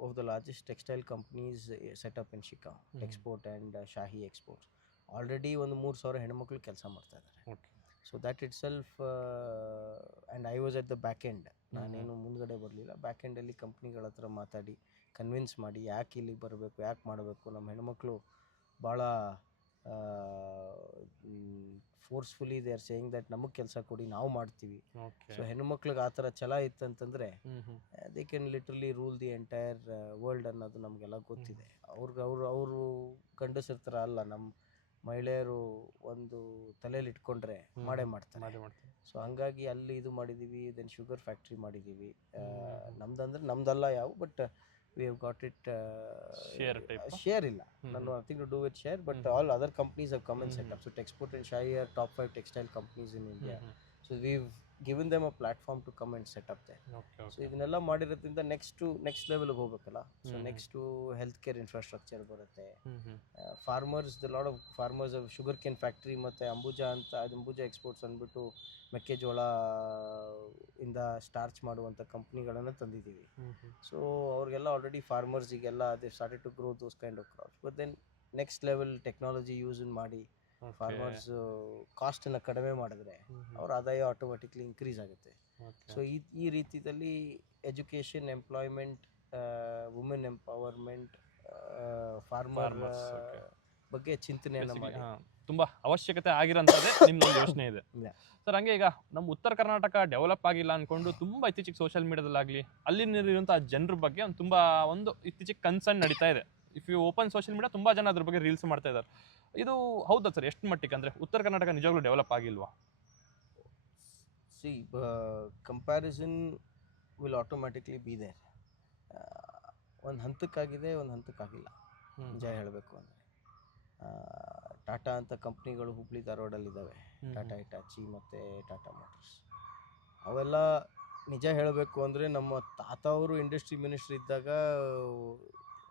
of the largest textile companies set up in ಶಿಕಾಮ್, export and Shahi Exports. Already ಒಂದು 3,000 ಹೆಣ್ಮಕ್ಳು ಕೆಲಸ ಮಾಡ್ತಾ ಇದ್ದಾರೆ. Okay. So that itself, and I was at the back end. ನಾನೇನು ಮುಂದ್ಗಡೆ ಬರಲಿಲ್ಲ, ಬ್ಯಾಕ್ ಎಂಡಲ್ಲಿ ಕಂಪ್ನಿಗಳ ಹತ್ರ ಮಾತಾಡಿ ಕನ್ವಿನ್ಸ್ ಮಾಡಿ ಯಾಕೆ ಇಲ್ಲಿಗೆ ಬರಬೇಕು, ಯಾಕೆ ಮಾಡಬೇಕು. ನಮ್ಮ ಹೆಣ್ಮಕ್ಳು ಭಾಳ forcefully they are saying that ನಮಗೆ ಕೆಲಸ ಕೊಡಿ, ನಾವು ಮಾಡ್ತೀವಿ. ಓಕೆ. ಸೊ ಹೆಣ್ಮಕ್ಳಿಗೆ ಆ ಥರ ಛಲ ಇತ್ತಂತಂದರೆ they can literally rule the entire world ಅನ್ನೋದು ನಮಗೆಲ್ಲ ಗೊತ್ತಿದೆ. ಅವರು ಗಂಡಸಿರ್ತಾರ ಅಲ್ಲ, ನಮ್ಮ ಮಹಿಳೆಯರು ಒಂದು ತಲೆಯಲ್ಲಿ ಇಟ್ಕೊಂಡ್ರೆ ಮಾಡೇ ಮಾಡ್ತಾರೆ. ಸೊ ಹಂಗಾಗಿ ಅಲ್ಲಿ ಇದು ಮಾಡಿದ್ದೀವಿ. ದೆನ್ ಶುಗರ್ ಫ್ಯಾಕ್ಟ್ರಿ ಮಾಡಿದ್ದೀವಿ. ನಮ್ದಲ್ಲ ಯಾವ, but we have got it share ಇಲ್ಲ, nothing to do with share, but all other companies have come and set up. So Texport and Shahi are top 5 textile companies in India. So we've given them a platform to come and set up there. So ಇದನ್ನೆಲ್ಲ ಮಾಡಿರೋದ್ರಿಂದ next ಲೆವೆಲ್ಗೆ ಹೋಗ್ಬೇಕಲ್ಲ. So next health care infrastructure ಬರುತ್ತೆ. Farmers, the lot of farmers sugar cane factory ಮತ್ತು Ambuja Exports ಅಂದ್ಬಿಟ್ಟು ಮೆಕ್ಕೆಜೋಳ ಇಂದ starch ಮಾಡುವಂಥ ಕಂಪ್ನಿಗಳನ್ನು ತಂದಿದ್ದೀವಿ. ಸೊ ಅವ್ರಿಗೆಲ್ಲ ಆಲ್ರೆಡಿ ಫಾರ್ಮರ್ಸಿಗೆಲ್ಲ they started to grow those kind of crops. But then next level technology use ಮಾಡಿ ಫಾರ್ಮರ್ಸ್ ಕಾಸ್ಟನ್ನು ಕಡಿಮೆ ಮಾಡಿದ್ರೆ ಅವ್ರ ಆದಾಯ ಆಟೋಮೆಟಿಕ್ಲಿ ಇನ್ಕ್ರೀಸ್ ಆಗುತ್ತೆ. ಸೊ ಈ ರೀತಿಯಲ್ಲಿ education, employment, women empowerment, farmer ಬಗ್ಗೆ ಚಿಂತನೆಯನ್ನು ಮಾಡಿ ತುಂಬ ಅವಶ್ಯಕತೆ ಆಗಿರೋಂಥದ್ದೇ ನಿಮ್ಮೊಂದು ಯೋಚನೆ ಇದೆ ಸರ್. ಹಂಗೆ ಈಗ ನಮ್ಮ ಉತ್ತರ ಕರ್ನಾಟಕ ಡೆವಲಪ್ ಆಗಿಲ್ಲ ಅಂದ್ಕೊಂಡು ತುಂಬ ಇತ್ತೀಚೆಗೆ ಸೋಷಿಯಲ್ ಮೀಡಿಯಾದಲ್ಲಾಗಲಿ ಅಲ್ಲಿರುವಂಥ ಜನರ ಬಗ್ಗೆ ಒಂದು ಇತ್ತೀಚೆಗೆ ಕನ್ಸರ್ನ್ ನಡೀತಾ ಇದೆ. If you open social media ತುಂಬ ಜನ ಅದ್ರ ಬಗ್ಗೆ ರೀಲ್ಸ್ ಮಾಡ್ತಾ ಇದ್ದಾರೆ. ಇದು ಹೌದಾ ಸರ್? ಎಷ್ಟು ಮಟ್ಟಿಗೆ ಅಂದರೆ ಉತ್ತರ ಕರ್ನಾಟಕ ನಿಜವಾಗ್ಲೂ ಡೆವಲಪ್ ಆಗಿಲ್ವಾ? See, comparison will automatically be there. ಒಂದು ಹಂತಕ್ಕಾಗಿದೆ, ಒಂದು ಹಂತಕ್ಕಾಗಿಲ್ಲ ನಿಜ ಹೇಳಬೇಕು ಅಂದರೆ. ಟಾಟಾ ಅಂತ ಕಂಪ್ನಿಗಳು ಹುಬ್ಳಿ ಧಾರವಾಡಲ್ಲಿದ್ದಾವೆ, ಟಾಟಾ ಹಿಟಾಚಿ ಮತ್ತು ಟಾಟಾ ಮೋಟರ್ಸ್. ಅವೆಲ್ಲ ನಿಜ ಹೇಳಬೇಕು ಅಂದರೆ ನಮ್ಮ ತಾತ ಅವರು ಇಂಡಸ್ಟ್ರಿ ಮಿನಿಸ್ಟ್ರಿ ಇದ್ದಾಗ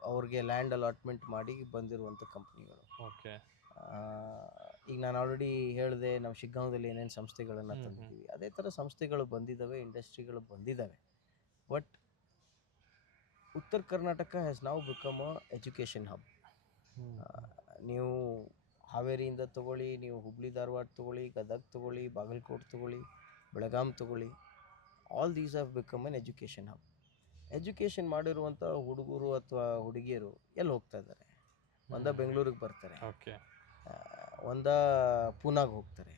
ಅವ್ರಿಗೆ ಲ್ಯಾಂಡ್ ಅಲಾಟ್ಮೆಂಟ್ ಮಾಡಿ ಬಂದಿರುವಂಥ ಕಂಪ್ನಿಗಳು. ಓಕೆ. ಈಗ ನಾನು ಆಲ್ರೆಡಿ ಹೇಳಿದೆ, ನಾವು ಶಿಗ್ಗಾಂವದಲ್ಲಿ ಏನೇನು ಸಂಸ್ಥೆಗಳನ್ನು ತಂದಿದ್ದೀವಿ, ಅದೇ ಥರ ಸಂಸ್ಥೆಗಳು ಬಂದಿದ್ದಾವೆ, ಇಂಡಸ್ಟ್ರಿಗಳು ಬಂದಿದ್ದಾವೆ. ಬಟ್ ಉತ್ತರ Karnataka has now become a education hub. ನೀವು ಹಾವೇರಿಯಿಂದ ತೊಗೊಳ್ಳಿ, ನೀವು ಹುಬ್ಳಿ ಧಾರವಾಡ ತೊಗೊಳ್ಳಿ, ಗದಗ ತೊಗೊಳ್ಳಿ, ಬಾಗಲಕೋಟೆ ತೊಗೊಳ್ಳಿ, ಬೆಳಗಾಂ ತೊಗೊಳ್ಳಿ, all these have become an education hub. Education ಮಾಡಿರುವಂಥ ಹುಡುಗರು ಅಥವಾ ಹುಡುಗಿಯರು ಎಲ್ಲಿ ಹೋಗ್ತಾ ಇದ್ದಾರೆ? ಒಂದ ಬೆಂಗಳೂರಿಗೆ ಬರ್ತಾರೆ, ಓಕೆ, ಒಂದ ಪೂನಾಗೆ ಹೋಗ್ತಾರೆ.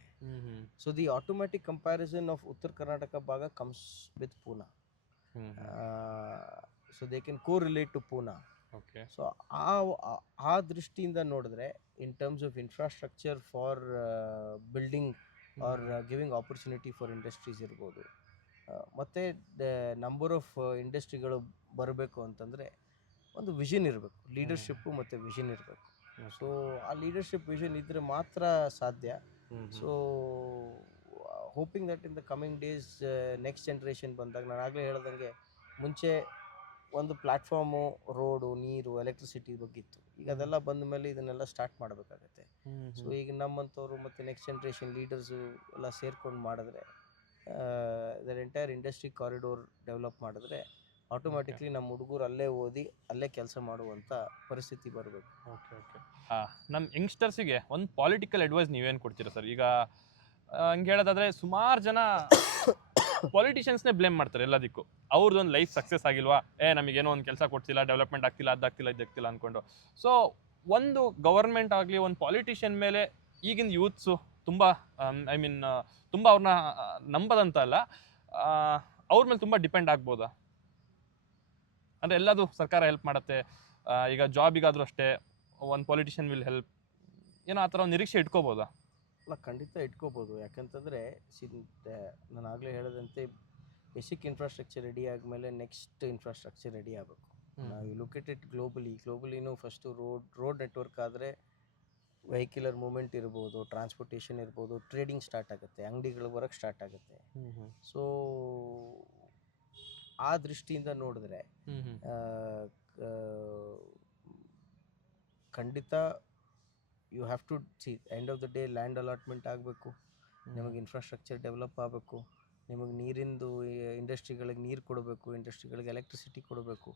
So the automatic comparison of ಉತ್ತರ ಕರ್ನಾಟಕ ಭಾಗ comes with Poona. So they can correlate to Poona. Okay. So ಆ ದೃಷ್ಟಿಯಿಂದ ನೋಡಿದ್ರೆ, in terms of infrastructure for building or giving opportunity for industries ಇರ್ಬೋದು, ಮತ್ತು ನಂಬರ್ ಆಫ್ ಇಂಡಸ್ಟ್ರಿಗಳು ಬರಬೇಕು ಅಂತಂದರೆ ಒಂದು ವಿಷನ್ ಇರಬೇಕು, ಲೀಡರ್ಶಿಪ್ಪು ಮತ್ತು ವಿಷನ್ ಇರಬೇಕು. ಸೊ ಆ ಲೀಡರ್ಶಿಪ್ ವಿಷನ್ ಇದ್ದರೆ ಮಾತ್ರ ಸಾಧ್ಯ. So hoping that in the coming days next generation ಬಂದಾಗ, ನಾನು ಆಗಲೇ ಹೇಳ್ದಂಗೆ ಮುಂಚೆ ಒಂದು ಪ್ಲ್ಯಾಟ್ಫಾರ್ಮು, ರೋಡು, ನೀರು, ಎಲೆಕ್ಟ್ರಿಸಿಟಿ ಬಗ್ಗೆ ಇತ್ತು. ಈಗ ಅದೆಲ್ಲ ಬಂದ ಮೇಲೆ ಇದನ್ನೆಲ್ಲ ಸ್ಟಾರ್ಟ್ ಮಾಡಬೇಕಾಗತ್ತೆ. ಸೊ ಈಗ ನಮ್ಮಂಥವ್ರು ಮತ್ತು ನೆಕ್ಸ್ಟ್ ಜನ್ರೇಷನ್ ಲೀಡರ್ಸು ಎಲ್ಲ ಸೇರ್ಕೊಂಡು ಮಾಡಿದ್ರೆ, their entire industry corridor develop ಮಾಡಿದ್ರೆ ಆಟೋಮ್ಯಾಟಿಕ್ಲಿ ನಮ್ಮ ಹುಡುಗರು ಅಲ್ಲೇ ಓದಿ ಅಲ್ಲೇ ಕೆಲಸ ಮಾಡುವಂಥ ಪರಿಸ್ಥಿತಿ ಬರಬೇಕು. ಓಕೆ. ಓಕೆ. ನಮ್ಮ ಯಂಗ್ಸ್ಟರ್ಸಿಗೆ ಒಂದು ಪಾಲಿಟಿಕಲ್ ಅಡ್ವೈಸ್ ನೀವೇನು ಕೊಡ್ತೀರಾ ಸರ್? ಈಗ ಹಂಗೆ ಹೇಳೋದಾದರೆ ಸುಮಾರು ಜನ ಪಾಲಿಟಿಷಿಯನ್ಸ್ನೇ ಬ್ಲೇಮ್ ಮಾಡ್ತಾರೆ ಎಲ್ಲದಕ್ಕೂ. ಅವ್ರದ್ದೊಂದು ಲೈಫ್ ಸಕ್ಸಸ್ ಆಗಿಲ್ವಾ, ನಮಗೇನೋ ಒಂದು ಕೆಲಸ ಕೊಡ್ತಿಲ್ಲ, ಡೆವಲಪ್ಮೆಂಟ್ ಆಗ್ತಿಲ್ಲ, ಅದಾಗ್ತಿಲ್ಲ, ಇದಾಗ್ತಿಲ್ಲ ಅಂದ್ಕೊಂಡು. ಸೊ ಒಂದು ಗವರ್ಮೆಂಟ್ ಆಗಲಿ, ಒಂದು ಪಾಲಿಟಿಷಿಯನ್ ಮೇಲೆ ಈಗಿನ ಯೂತ್ಸು ತುಂಬ ತುಂಬ ಅವ್ರನ್ನ ನಂಬೋದಂತ ಅಲ್ಲ, ಅವ್ರ ಮೇಲೆ ತುಂಬ ಡಿಪೆಂಡ್ ಆಗ್ಬೋದಾ? ಅಂದರೆ ಎಲ್ಲದು ಸರ್ಕಾರ ಹೆಲ್ಪ್ ಮಾಡುತ್ತೆ, ಈಗ ಜಾಬಿಗಾದರೂ ಅಷ್ಟೇ ಒಂದು ಪಾಲಿಟಿಷಿಯನ್ ವಿಲ್ ಹೆಲ್ಪ್, ಏನೋ ಆ ಥರ ಒಂದು ನಿರೀಕ್ಷೆ ಇಟ್ಕೋಬೋದಾ? ಅಲ್ಲ, ಖಂಡಿತ ಇಟ್ಕೋಬೋದು. ಯಾಕಂತಂದರೆ ನಾನು ಆಗಲೇ ಹೇಳಿದಂತೆ ಬೇಸಿಕ್ ಇನ್ಫ್ರಾಸ್ಟ್ರಕ್ಚರ್ ರೆಡಿ ಆದಮೇಲೆ ನೆಕ್ಸ್ಟ್ ಇನ್ಫ್ರಾಸ್ಟ್ರಕ್ಚರ್ ರೆಡಿ ಆಗಬೇಕು. ನಾವು ಲುಕ್ ಎಟ್ ಇಟ್ ಗ್ಲೋಬಲಿನೂ ಫಸ್ಟು ರೋಡ್ ನೆಟ್ವರ್ಕ್ ಆದರೆ ವೆಹಿಕ್ಯುಲರ್ ಮೂವ್ಮೆಂಟ್ ಇರ್ಬೋದು, ಟ್ರಾನ್ಸ್ಪೋರ್ಟೇಷನ್ ಇರ್ಬೋದು, ಟ್ರೇಡಿಂಗ್ ಸ್ಟಾರ್ಟ್ ಆಗುತ್ತೆ, ಅಂಗಡಿಗಳು ಬರೋಕ್ಕೆ ಸ್ಟಾರ್ಟ್ ಆಗುತ್ತೆ. ಸೊ ಆ ದೃಷ್ಟಿಯಿಂದ ನೋಡಿದ್ರೆ ಖಂಡಿತ you have to see end of the day land allotment ಆಗಬೇಕು, ನಿಮಗೆ ಇನ್ಫ್ರಾಸ್ಟ್ರಕ್ಚರ್ ಡೆವಲಪ್ ಆಗಬೇಕು, ನಿಮಗೆ ನೀರಿಂದು ಇಂಡಸ್ಟ್ರಿಗಳಿಗೆ ನೀರು ಕೊಡಬೇಕು, ಇಂಡಸ್ಟ್ರಿಗಳಿಗೆ ಎಲೆಕ್ಟ್ರಿಸಿಟಿ ಕೊಡಬೇಕು.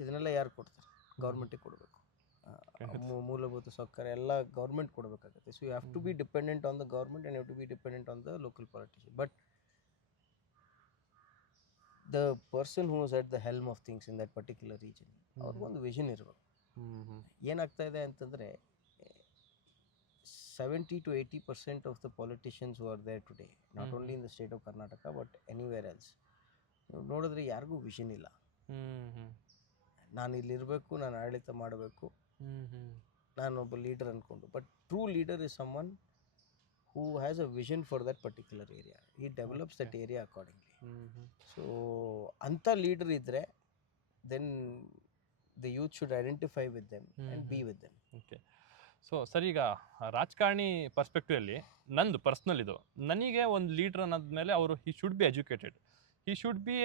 ಇದನ್ನೆಲ್ಲ ಯಾರು ಕೊಡ್ತಾರೆ? ಗೌರ್ಮೆಂಟಿಗೆ ಕೊಡಬೇಕು. ಮೂಲಭೂತ ಸೌಕರ್ಯ ಎಲ್ಲ ಗೌರ್ಮೆಂಟ್ ಕೊಡಬೇಕಾಗುತ್ತೆ. So you have to be dependent on the government and you have to be dependent on the local politician. But the person who is at the helm of things in that particular region, ಅವ್ರಿಗೊಂದು vision ಇರಬೇಕು. ಏನಾಗ್ತಾ ಇದೆ ಅಂತಂದರೆ 70 to 80% of the politicians who are there today, not only in the state of Karnataka but anywhere else, ನೋಡಿದ್ರೆ ಯಾರಿಗೂ vision ಇಲ್ಲ. ನಾನು ಇಲ್ಲಿರಬೇಕು, ನಾನು ಆಡಳಿತ ಮಾಡಬೇಕು, ನಾನೊಬ್ಬ ಲೀಡರ್ ಅಂದ್ಕೊಂಡು. But true leader is summon who has a vision for that particular area. He develops that area accordingly. So anta leader idre, then the youth should identify with them and be with them. Okay. So sir, ಈಗ ರಾಜಕಾರಣಿ perspectively ನಂದು personal ಇದು, ನನಗೆ ಒಂದು leader ಅನ್ನೋದ್ಮೇಲೆ ಅವರು he should be educated, he should be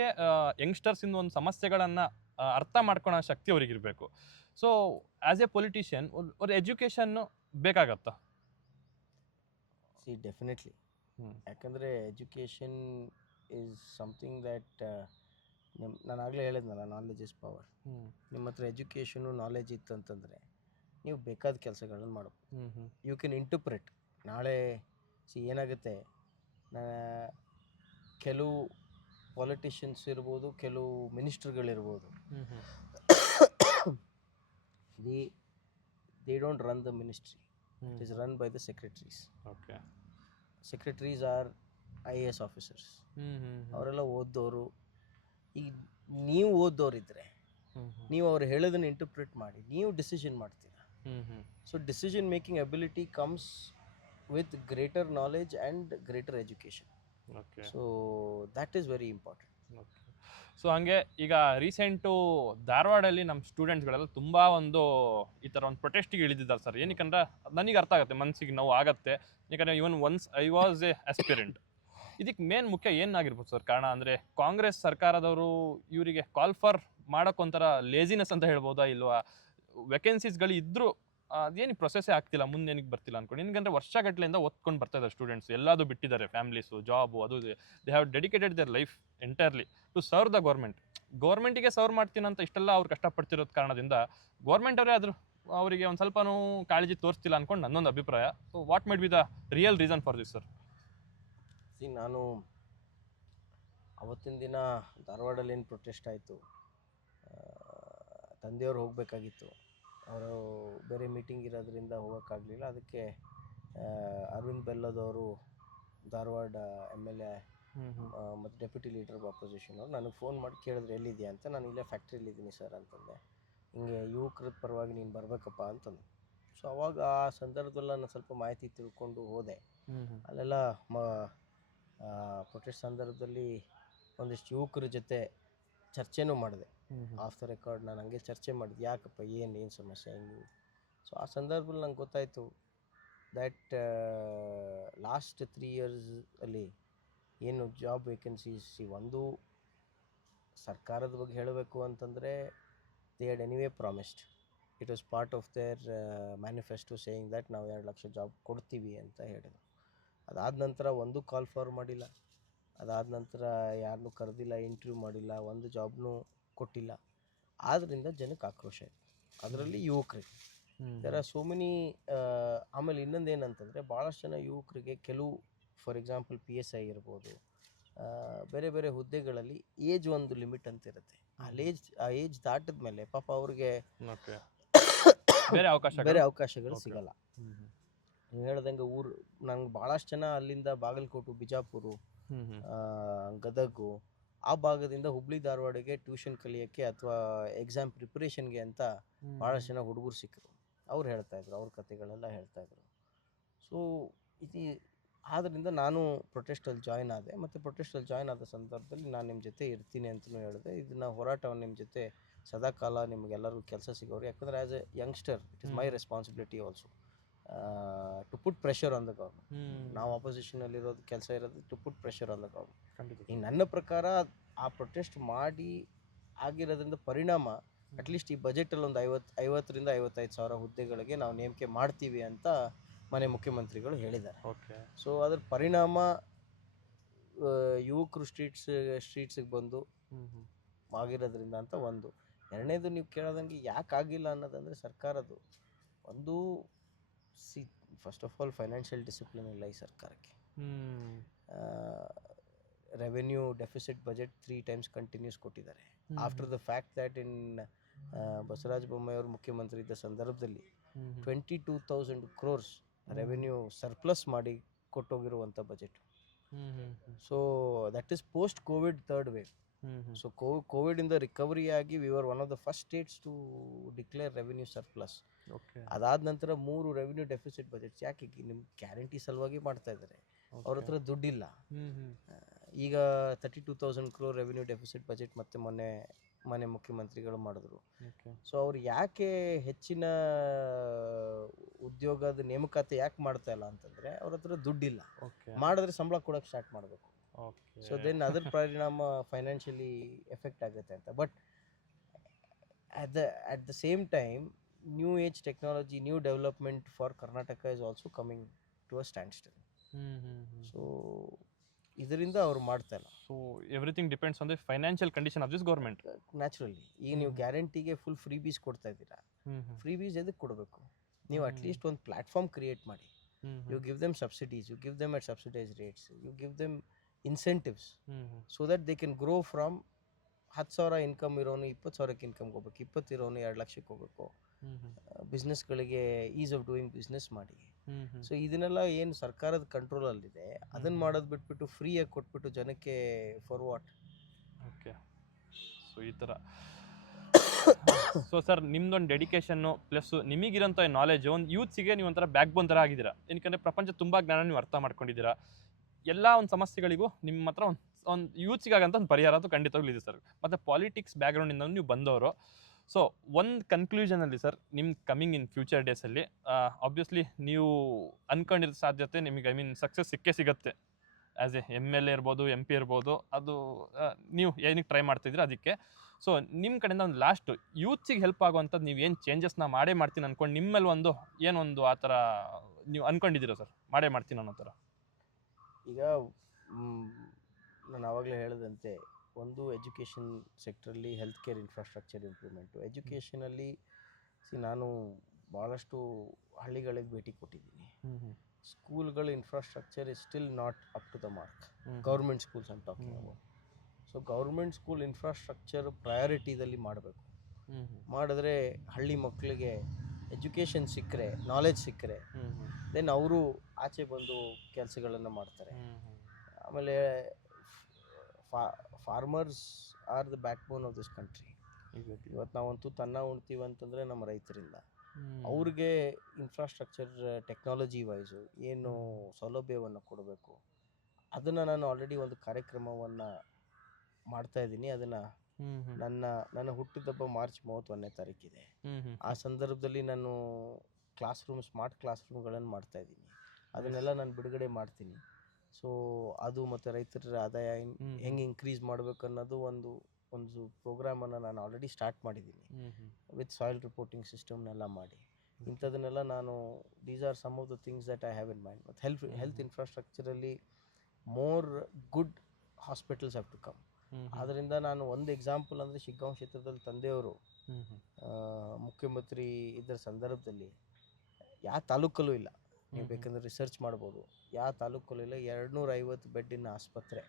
ಯಂಗ್ಸ್ಟರ್ಸಿಂದ ಒಂದು ಸಮಸ್ಯೆಗಳನ್ನು ಅರ್ಥ ಮಾಡ್ಕೊಳ್ಳೋ ಶಕ್ತಿ ಅವ್ರಿಗಿರಬೇಕು. ಸೊ ಆ್ಯಸ್ ಎ ಪೊಲಿಟಿಷಿಯನ್ ಒಂದು ಎಜುಕೇಷನ್ನು ಬೇಕಾಗತ್ತಾ? See, definitely. ಯಾಕಂದರೆ ಎಜುಕೇಷನ್ ಈಸ್ ಸಮಥಿಂಗ್ ದ್ಯಾಟ್ ನಾನು ಆಗಲೇ ಹೇಳಿದ್ನಲ್ಲ, ನಾಲೆಜ್ ಇಸ್ ಪವರ್. ನಿಮ್ಮ ಹತ್ರ ಎಜುಕೇಷನು ನಾಲೆಜ್ ಇತ್ತು ಅಂತಂದರೆ ನೀವು ಬೇಕಾದ ಕೆಲಸಗಳನ್ನು ಮಾಡ್ಬೋದು. You can interpret. ನಾಳೆ ಏನಾಗುತ್ತೆ, ಕೆಲವು ಪಾಲಿಟಿಷಿಯನ್ಸ್ ಇರ್ಬೋದು, ಕೆಲವು ಮಿನಿಸ್ಟ್ರುಗಳಿರ್ಬೋದು, they don't run the ministry, it is run by the secretaries. Okay. Secretaries are IAS officers. ಅವರೆಲ್ಲ ಓದ್ದವರು. ಈಗ ನೀವು ಓದ್ದವರಿದ್ದರೆ ನೀವು ಅವ್ರು ಹೇಳೋದನ್ನು ಇಂಟರ್ಪ್ರಿಟ್ ಮಾಡಿ ನೀವು ಡಿಸಿಷನ್ ಮಾಡ್ತೀರಾ. So decision making ability comes with greater knowledge and greater education. Okay. So that is very important. Okay. So ಹಾಗೆ ಈಗ ರೀಸೆಂಟು ಧಾರವಾಡಲ್ಲಿ ನಮ್ಮ ಸ್ಟೂಡೆಂಟ್ಸ್ಗಳೆಲ್ಲ ತುಂಬ ಒಂದು ಈ ಥರ ಒಂದು ಪ್ರೊಟೆಸ್ಟಿಗೆ ಇಳಿದಿದ್ದಾರೆ ಸರ್. ಏನಕ್ಕಂದ್ರೆ ನನಗೆ ಅರ್ಥ ಆಗುತ್ತೆ, ಮನಸ್ಸಿಗೆ ನೋವು ಆಗುತ್ತೆ. ಯಾಕಂದರೆ even once I was a aspirant. ಇದಕ್ಕೆ ಮೇನ್ ಮುಖ್ಯ ಏನಾಗಿರ್ಬೋದು ಸರ್ ಕಾರಣ? ಅಂದರೆ ಕಾಂಗ್ರೆಸ್ ಸರ್ಕಾರದವರು ಇವರಿಗೆ ಕಾಲ್ ಫಾರ್ ಮಾಡೋಕ್ಕೊಂಥರ ಲೇಜಿನೆಸ್ ಅಂತ ಹೇಳ್ಬೋದಾ, ಇಲ್ವಾ? ವೆಕೆನ್ಸೀಸ್ಗಳು ಇದ್ದರೂ ಅದೇನು ಪ್ರೊಸೆಸ್ಸೇ ಆಗ್ತಿಲ್ಲ, ಮುಂದೆ ಏನಕ್ಕೆ ಬರ್ತಿಲ್ಲ ಅಂದ್ಕೊಂಡು. ಏನಂದರೆ ವರ್ಷಗಟ್ಟಲೆಯಿಂದ ಓದ್ಕೊಂಡು ಬರ್ತಾ ಇದ್ದಾರೆ ಸ್ಟೂಡೆಂಟ್ಸ್, ಎಲ್ಲದೂ ಬಿಟ್ಟಿದ್ದಾರೆ, ಫ್ಯಾಮಿಲೀಸು, ಜಾಬು, ಅದು they have dedicated their life entirely to serve the ಗೌರ್ಮೆಂಟಿಗೆ ಸರ್ವ್ ಮಾಡ್ತೀನಂತ ಇಷ್ಟೆಲ್ಲ ಅವ್ರು ಕಷ್ಟಪಡ್ತಿರೋದು ಕಾರಣದಿಂದ ಗೌರ್ಮೆಂಟ್ ಅವರೇ ಆದರೂ ಅವರಿಗೆ ಒಂದು ಸ್ವಲ್ಪನೂ ಕಾಳಜಿ ತೋರಿಸ್ತಿಲ್ಲ ಅಂದ್ಕೊಂಡು ನನ್ನೊಂದು ಅಭಿಪ್ರಾಯ. So what might be the real reason for this sir? ನಾನು ಅವತ್ತಿನ ದಿನ ಧಾರವಾಡಲ್ಲಿ ಏನು ಪ್ರೊಟೆಸ್ಟ್ ಆಯಿತು, ತಂದೆಯವರು ಹೋಗಬೇಕಾಗಿತ್ತು, ಅವರು ಬೇರೆ ಮೀಟಿಂಗ್ ಇರೋದ್ರಿಂದ ಹೋಗೋಕ್ಕಾಗಲಿಲ್ಲ. ಅದಕ್ಕೆ ಅರವಿಂದ್ ಬೆಲ್ಲದವರು, ಧಾರವಾಡ MLA ಮತ್ತು ಡೆಪ್ಯೂಟಿ ಲೀಡರ್ ಆಫ್ ಅಪೋಸಿಷನ್ ಅವರು ನನಗೆ ಫೋನ್ ಮಾಡಿ ಕೇಳಿದ್ರು ಎಲ್ಲಿದೆಯಾ ಅಂತ. ನಾನು ಇಲ್ಲೇ ಫ್ಯಾಕ್ಟ್ರಿಯಲ್ಲಿದ್ದೀನಿ ಸರ್ ಅಂತಂದೆ. ಹಿಂಗೆ ಯುವಕರ ಪರವಾಗಿ ನೀನು ಬರಬೇಕಪ್ಪ ಅಂತಂದು. ಸೊ ಅವಾಗ ಆ ಸಂದರ್ಭದಲ್ಲಿ ನಾನು ಸ್ವಲ್ಪ ಮಾಹಿತಿ ತಿಳ್ಕೊಂಡು ಹೋದೆ. ಅಲ್ಲೆಲ್ಲ ಪ್ರೊಟೆಸ್ಟ್ ಸಂದರ್ಭದಲ್ಲಿ ಒಂದಿಷ್ಟು ಯುವಕರ ಜೊತೆ ಚರ್ಚೆನೂ ಮಾಡಿದೆ. ಆಫ್ ದ ರೆಕಾರ್ಡ್ ನಾನು ಹಂಗೆ ಚರ್ಚೆ ಮಾಡಿದೆ, ಯಾಕಪ್ಪ ಏನು ಸಮಸ್ಯೆ ಹಿಂಗೆ. ಸೊ ಆ ಸಂದರ್ಭದಲ್ಲಿ ನಂಗೆ ಗೊತ್ತಾಯಿತು ದ್ಯಾಟ್ ಲಾಸ್ಟ್ 3 years ಅಲ್ಲಿ ಏನು ಜಾಬ್ ವೇಕೆನ್ಸೀಸ್, ಒಂದು ಸರ್ಕಾರದ ಬಗ್ಗೆ ಹೇಳಬೇಕು ಅಂತಂದರೆ they had anyway promised, it was part of their manifesto saying that ನಾವು 2 ಲಕ್ಷ ಜಾಬ್ ಕೊಡ್ತೀವಿ ಅಂತ ಹೇಳಿದ್ರು. ಅದಾದ ನಂತರ ಒಂದು ಕಾಲ್ ಫಾರ್ ಮಾಡಿಲ್ಲ, ಅದಾದ ನಂತರ ಯಾರನ್ನೂ ಕರೆದಿಲ್ಲ, ಇಂಟರ್ವ್ಯೂ ಮಾಡಿಲ್ಲ, ಒಂದು ಜಾಬ್ನೂ ಕೊಟ್ಟಿಲ್ಲ. ಆದ್ದರಿಂದ ಜನಕ್ಕೆ ಆಕ್ರೋಶ ಇದೆ, ಅದರಲ್ಲಿ ಯುವಕರಿಗೆ. There are so many. ಆಮೇಲೆ ಇನ್ನೊಂದು ಏನಂತಂದರೆ ಭಾಳಷ್ಟು ಜನ ಯುವಕರಿಗೆ ಕೆಲವು, ಫಾರ್ ಎಕ್ಸಾಂಪಲ್ PSI ಇರ್ಬೋದು, ಬೇರೆ ಬೇರೆ ಹುದ್ದೆಗಳಲ್ಲಿ ಏಜ್ ಒಂದು ಲಿಮಿಟ್ ಅಂತ ಇರುತ್ತೆ. ಆ ಏಜ್ ದಾಟಿದ ಮೇಲೆ ಪಾಪ ಅವ್ರಿಗೆ ಬೇರೆ ಅವಕಾಶಗಳು ಸಿಗಲ್ಲ. ನೀವು ಹೇಳ್ದಂಗೆ ನಂಗೆ ಭಾಳಷ್ಟು ಜನ ಅಲ್ಲಿಂದ ಬಾಗಲಕೋಟೆ, ಬಿಜಾಪುರ, ಗದಗು ಆ ಭಾಗದಿಂದ ಹುಬ್ಳಿ ಧಾರವಾಡಿಗೆ ಟ್ಯೂಷನ್ ಕಲಿಯೋಕ್ಕೆ ಅಥವಾ ಎಕ್ಸಾಮ್ ಪ್ರಿಪ್ರೇಷನ್ಗೆ ಅಂತ ಭಾಳಷ್ಟು ಜನ ಹುಡುಗರು ಸಿಕ್ಕರು. ಅವ್ರು ಹೇಳ್ತಾಯಿದ್ರು, ಅವ್ರ ಕತೆಗಳೆಲ್ಲ ಹೇಳ್ತಾಯಿದ್ರು. ಸೊ ಇದು ಆದ್ದರಿಂದ ನಾನು ಪ್ರೊಟೆಸ್ಟಲ್ಲಿ ಜಾಯ್ನ್ ಆದೆ. ಮತ್ತು ಪ್ರೊಟೆಸ್ಟಲ್ಲಿ ಜಾಯ್ನ್ ಆದ ಸಂದರ್ಭದಲ್ಲಿ ನಾನು ನಿಮ್ಮ ಜೊತೆ ಇರ್ತೀನಿ ಅಂತಲೂ ಹೇಳಿದೆ. ಇದನ್ನು ಹೋರಾಟವನ್ನು ನಿಮ್ಮ ಜೊತೆ ಸದಾಕಾಲ ನಿಮಗೆಲ್ಲರಿಗೂ ಕೆಲಸ ಸಿಗೋರು. ಯಾಕಂದರೆ as a youngster it is my responsibility also to put pressure on the government. ನಾವು ಅಪೋಸಿಷನಲ್ಲಿರೋದು ಕೆಲಸ ಇರೋದು to put pressure on the government. ಈಗ ನನ್ನ ಪ್ರಕಾರ ಆ ಪ್ರೊಟೆಸ್ಟ್ ಮಾಡಿ ಆಗಿರೋದ್ರಿಂದ ಪರಿಣಾಮ ಅಟ್ಲೀಸ್ಟ್ ಈ ಬಜೆಟಲ್ಲಿ ಒಂದು 50,000 to 55,000 ಹುದ್ದೆಗಳಿಗೆ ನಾವು ನೇಮಕ ಮಾಡ್ತೀವಿ ಅಂತ ಮನೆ ಮುಖ್ಯಮಂತ್ರಿಗಳು ಹೇಳಿದ್ದಾರೆ. ಓಕೆ. ಸೊ ಅದ್ರ ಪರಿಣಾಮ ಯುವಕರು ಸ್ಟ್ರೀಟ್ಸಿಗೆ ಬಂದು ಆಗಿರೋದ್ರಿಂದ ಅಂತ ಒಂದು. ಎರಡನೇದು ನೀವು ಕೇಳೋದಂಗೆ ಯಾಕೆ ಆಗಿಲ್ಲ ಅನ್ನೋದಂದರೆ ಸರ್ಕಾರದ್ದು ಒಂದು first of all financial discipline ಇಲ್ಲ ಈ ಸರ್ಕಾರಕ್ಕೆ. Revenue deficit budget 3 times continuous ಕೊಟ್ಟಿದ್ದಾರೆ. After the fact that in Basavaraj Bommai ಅವರು ಮುಖ್ಯಮಂತ್ರಿ ಇದ್ದ ಸಂದರ್ಭದಲ್ಲಿ 22,000 crores ರೆವೆನ್ಯೂ ಸರ್ಪ್ಲಸ್ ಮಾಡಿ ಕೊಟ್ಟೋಗಿರುವಂಥ budget. So that is post Covid third wave. So ಕೋವಿಡಿಂದ ರಿಕವರಿ ಆಗಿ we are one of the first states to declare revenue surplus. ಅದಾದ ನಂತರ 3 ರೆವೆನ್ಯೂ ಡೆಫಿಸಿಟ್ ಬಜೆಟ್ಸ್. ಯಾಕೆ? ನಿಮ್ಮ ಗ್ಯಾರಂಟಿ ಸಲುವಾಗಿ ಮಾಡ್ತಾ ಇದ್ದಾರೆ. ಅವ್ರ ಹತ್ರ ದುಡ್ಡಿಲ್ಲ. ಈಗ 32,000 crore ರೆವೆನ್ಯೂ ಡೆಫಿಸಿಟ್ ಬಜೆಟ್ ಮತ್ತೆ ಮನೆ ಮುಖ್ಯಮಂತ್ರಿಗಳು ಮಾಡಿದ್ರು. ಸೊ ಅವ್ರು ಯಾಕೆ ಹೆಚ್ಚಿನ ಉದ್ಯೋಗದ ನೇಮಕಾತಿ ಯಾಕೆ ಮಾಡ್ತಾ ಇಲ್ಲ ಅಂತಂದರೆ ಅವ್ರ ಹತ್ರ ದುಡ್ಡಿಲ್ಲ. ಮಾಡಿದ್ರೆ ಸಂಬಳ ಕೊಡೋಕ್ಕೆ ಸ್ಟಾರ್ಟ್ ಮಾಡಬೇಕು. ಸೊ ದೆನ್ ಅದರ ಪರಿಣಾಮ ಫೈನಾನ್ಷಿಯಲಿ ಎಫೆಕ್ಟ್ ಆಗುತ್ತೆ ಅಂತ. But at the same time, new age technology, new development for Karnataka is also coming to a standstill. So ಇದರಿಂದ ಅವ್ರು ಮಾಡ್ತಾ ಇಲ್ಲ. So everything depends on the financial condition of this government. Naturally ಈಗ ನೀವು ಗ್ಯಾರಂಟಿಗೆ full free ಬೀಸ್ ಕೊಡ್ತಾ ಇದ್ದೀರಾ. Free ಬೀಸ್ ಎದಕ್ಕೆ ಕೊಡಬೇಕು? ನೀವು ಅಟ್ಲೀಸ್ಟ್ ಒಂದು ಪ್ಲಾಟ್ಫಾರ್ಮ್ ಕ್ರಿಯೇಟ್ ಮಾಡಿ. You give them subsidies, you give them at subsidised rates, you give them incentives so that they can grow from 10,000 income ಇರೋನು 20,000ಕ್ಕೆ ಇನ್ಕಮ್ಗೆ ಹೋಗ್ಬೇಕು, 20 ಇರೋನು 2 ಲಕ್ಷಕ್ಕೆ ಹೋಗ್ಬೇಕು. ಬಿಸ್ನೆಸ್ಗಳಿಗೆ ಈಸ್ ಆಫ್ ಡೂಯಿಂಗ್ ಬಿಸ್ನೆಸ್ ಮಾಡಿ. ಸೊ ಇದನ್ನೆಲ್ಲ ಏನು ಸರ್ಕಾರದ ಕಂಟ್ರೋಲಲ್ಲಿದೆ ಅದನ್ನು ಮಾಡೋದು ಬಿಟ್ಬಿಟ್ಟು ಫ್ರೀಯಾಗಿ ಕೊಟ್ಬಿಟ್ಟು ಜನಕ್ಕೆ ಫಾರ್ ವಾಟ್? ಓಕೆ. ಸೊ ಈ ಥರ. ಸೊ ಸರ್ ನಿಮ್ದೊಂದು ಡೆಡಿಕೇಶನ್ನು ಪ್ಲಸ್ ನಿಮಗಿರೋಂಥ ನಾಲೆಜ್ ಒಂದು ಯೂತ್ಸಿಗೆ ನೀವು ಒಂಥರ ಬ್ಯಾಕ್ ಬೋನ್ ಥರ ಆಗಿದ್ದೀರಾ. ಏನಕ್ಕೆ ಪ್ರಪಂಚ ತುಂಬ ಜ್ಞಾನ ನೀವು ಅರ್ಥ ಮಾಡ್ಕೊಂಡಿದ್ದೀರಾ. ಎಲ್ಲ ಒಂದು ಸಮಸ್ಯೆಗಳಿಗೂ ನಿಮ್ಮ ಹತ್ರ ಒಂದು ಯೂತ್ಸಿಗಾಗಂತ ಒಂದು ಪರಿಹಾರ ಅಂತೂ ಖಂಡಿತವಾಗ್ಲೂ ಇದೆ ಸರ್. ಮತ್ತು ಪಾಲಿಟಿಕ್ಸ್ ಬ್ಯಾಕ್ಗ್ರೌಂಡಿಂದ ನೀವು ಬಂದವರು. ಸೊ ಒಂದು ಕನ್ಕ್ಲೂಷನಲ್ಲಿ ಸರ್, ನಿಮ್ಮ ಕಮಿಂಗ್ ಇನ್ ಫ್ಯೂಚರ್ ಡೇಸಲ್ಲಿ ಆಬ್ವಿಯಸ್ಲಿ ನೀವು ಅಂದ್ಕೊಂಡಿರೋ ಸಾಧ್ಯತೆ ನಿಮಗೆ ಸಕ್ಸಸ್ ಸಿಗುತ್ತೆ. ಆ್ಯಸ್ ಎ MLA ಇರ್ಬೋದು, MP ಇರ್ಬೋದು, ಅದು ನೀವು ಏನಕ್ಕೆ ಟ್ರೈ ಮಾಡ್ತಿದ್ದೀರಾ ಅದಕ್ಕೆ. ಸೊ ನಿಮ್ಮ ಕಡೆಯಿಂದ ಒಂದು ಲಾಸ್ಟ್ ಯೂತ್ಸಿಗೆ ಹೆಲ್ಪ್ ಆಗುವಂಥದ್ದು ನೀವು ಏನು ಚೇಂಜಸ್ನ ಮಾಡೇ ಮಾಡ್ತೀನಿ ಅಂದ್ಕೊಂಡು ನಿಮ್ಮಲ್ಲಿ ಏನೊಂದು ಆ ಥರ ನೀವು ಅಂದ್ಕೊಂಡಿದ್ದೀರಾ ಸರ್, ಮಾಡೇ ಮಾಡ್ತೀನಿ ಅನ್ನೋ ಥರ? ಈಗ ನಾನು ಆವಾಗಲೇ ಹೇಳಿದಂತೆ ಒಂದು ಎಜುಕೇಷನ್ ಸೆಕ್ಟ್ರಲ್ಲಿ ಹೆಲ್ತ್ ಕೇರ್ ಇನ್ಫ್ರಾಸ್ಟ್ರಕ್ಚರ್ ಇಂಪ್ರೂವ್ಮೆಂಟು. ಎಜುಕೇಷನಲ್ಲಿ ನಾನು ಭಾಳಷ್ಟು ಹಳ್ಳಿಗಳಿಗೆ ಭೇಟಿ ಕೊಟ್ಟಿದ್ದೀನಿ. ಸ್ಕೂಲ್ಗಳ infrastructure is still not up to the mark. Government schools ಅಂತ talking about. So government school infrastructure ಪ್ರಯಾರಿಟಿದಲ್ಲಿ ಮಾಡಬೇಕು. ಮಾಡಿದ್ರೆ ಹಳ್ಳಿ ಮಕ್ಕಳಿಗೆ ಎಜುಕೇಷನ್ ಸಿಕ್ಕರೆ, ನಾಲೆಜ್ ಸಿಕ್ಕರೆ ದೆನ್ ಅವರು ಆಚೆ ಬಂದು ಕೆಲಸಗಳನ್ನು ಮಾಡ್ತಾರೆ. ಆಮೇಲೆ farmers are the back bone of this country. ಇವತ್ತು ನಾವಂತೂ ತನ್ನ ಉಣ್ತೀವಿ ಅಂತಂದರೆ ನಮ್ಮ ರೈತರಿಂದ. ಅವ್ರಿಗೆ ಇನ್ಫ್ರಾಸ್ಟ್ರಕ್ಚರ್ ಟೆಕ್ನಾಲಜಿ ವೈಸು ಏನು ಸೌಲಭ್ಯವನ್ನು ಕೊಡಬೇಕು ಅದನ್ನು ನಾನು ಆಲ್ರೆಡಿ ಒಂದು ಕಾರ್ಯಕ್ರಮವನ್ನು ಮಾಡ್ತಾಯಿದ್ದೀನಿ. ಅದನ್ನು ನನ್ನ ಹುಟ್ಟಿದಬ್ಬ ಮಾರ್ಚ್ 31ನೇ ತಾರೀಕಿದೆ. ಆ ಸಂದರ್ಭದಲ್ಲಿ ನಾನು ಸ್ಮಾರ್ಟ್ ಕ್ಲಾಸ್ ರೂಮ್ಗಳನ್ನು ಮಾಡ್ತಾಯಿದ್ದೀನಿ. ಅದನ್ನೆಲ್ಲ ನಾನು ಬಿಡುಗಡೆ ಮಾಡ್ತೀನಿ. ಸೊ ಅದು ಮತ್ತು ರೈತರ ಆದಾಯ ಹೆಂಗೆ ಇನ್ಕ್ರೀಸ್ ಮಾಡಬೇಕು ಅನ್ನೋದು ಒಂದು ಪ್ರೋಗ್ರಾಮನ್ನು ನಾನು ಆಲ್ರೆಡಿ ಸ್ಟಾರ್ಟ್ ಮಾಡಿದ್ದೀನಿ. ವಿತ್ ಸಾಯಿಲ್ ರಿಪೋರ್ಟಿಂಗ್ ಸಿಸ್ಟಮ್ನೆಲ್ಲ ಮಾಡಿ ಇಂಥದನ್ನೆಲ್ಲ ನಾನು these are some of the things that I have in mind. ಮತ್ತು ಹೆಲ್ತ್ ಇನ್ಫ್ರಾಸ್ಟ್ರಕ್ಚರಲ್ಲಿ more good hospitals have to come. ಆದ್ದರಿಂದ ನಾನು ಒಂದು ಎಕ್ಸಾಂಪಲ್ ಅಂದರೆ ಶಿಗ್ಗಾಂವ್ ಕ್ಷೇತ್ರದಲ್ಲಿ ತಂದೆಯವರು ಮುಖ್ಯಮಂತ್ರಿ ಇದರ ಸಂದರ್ಭದಲ್ಲಿ ಯಾವ ತಾಲೂಕಲ್ಲೂ ಇಲ್ಲ, ನೀವು ಬೇಕಂದ್ರೆ ರಿಸರ್ಚ್ ಮಾಡ್ಬೋದು, ಯಾವ ತಾಲೂಕಲ್ಲೂ ಇಲ್ಲ 250 ಬೆಡ್ಡಿನ ಆಸ್ಪತ್ರೆ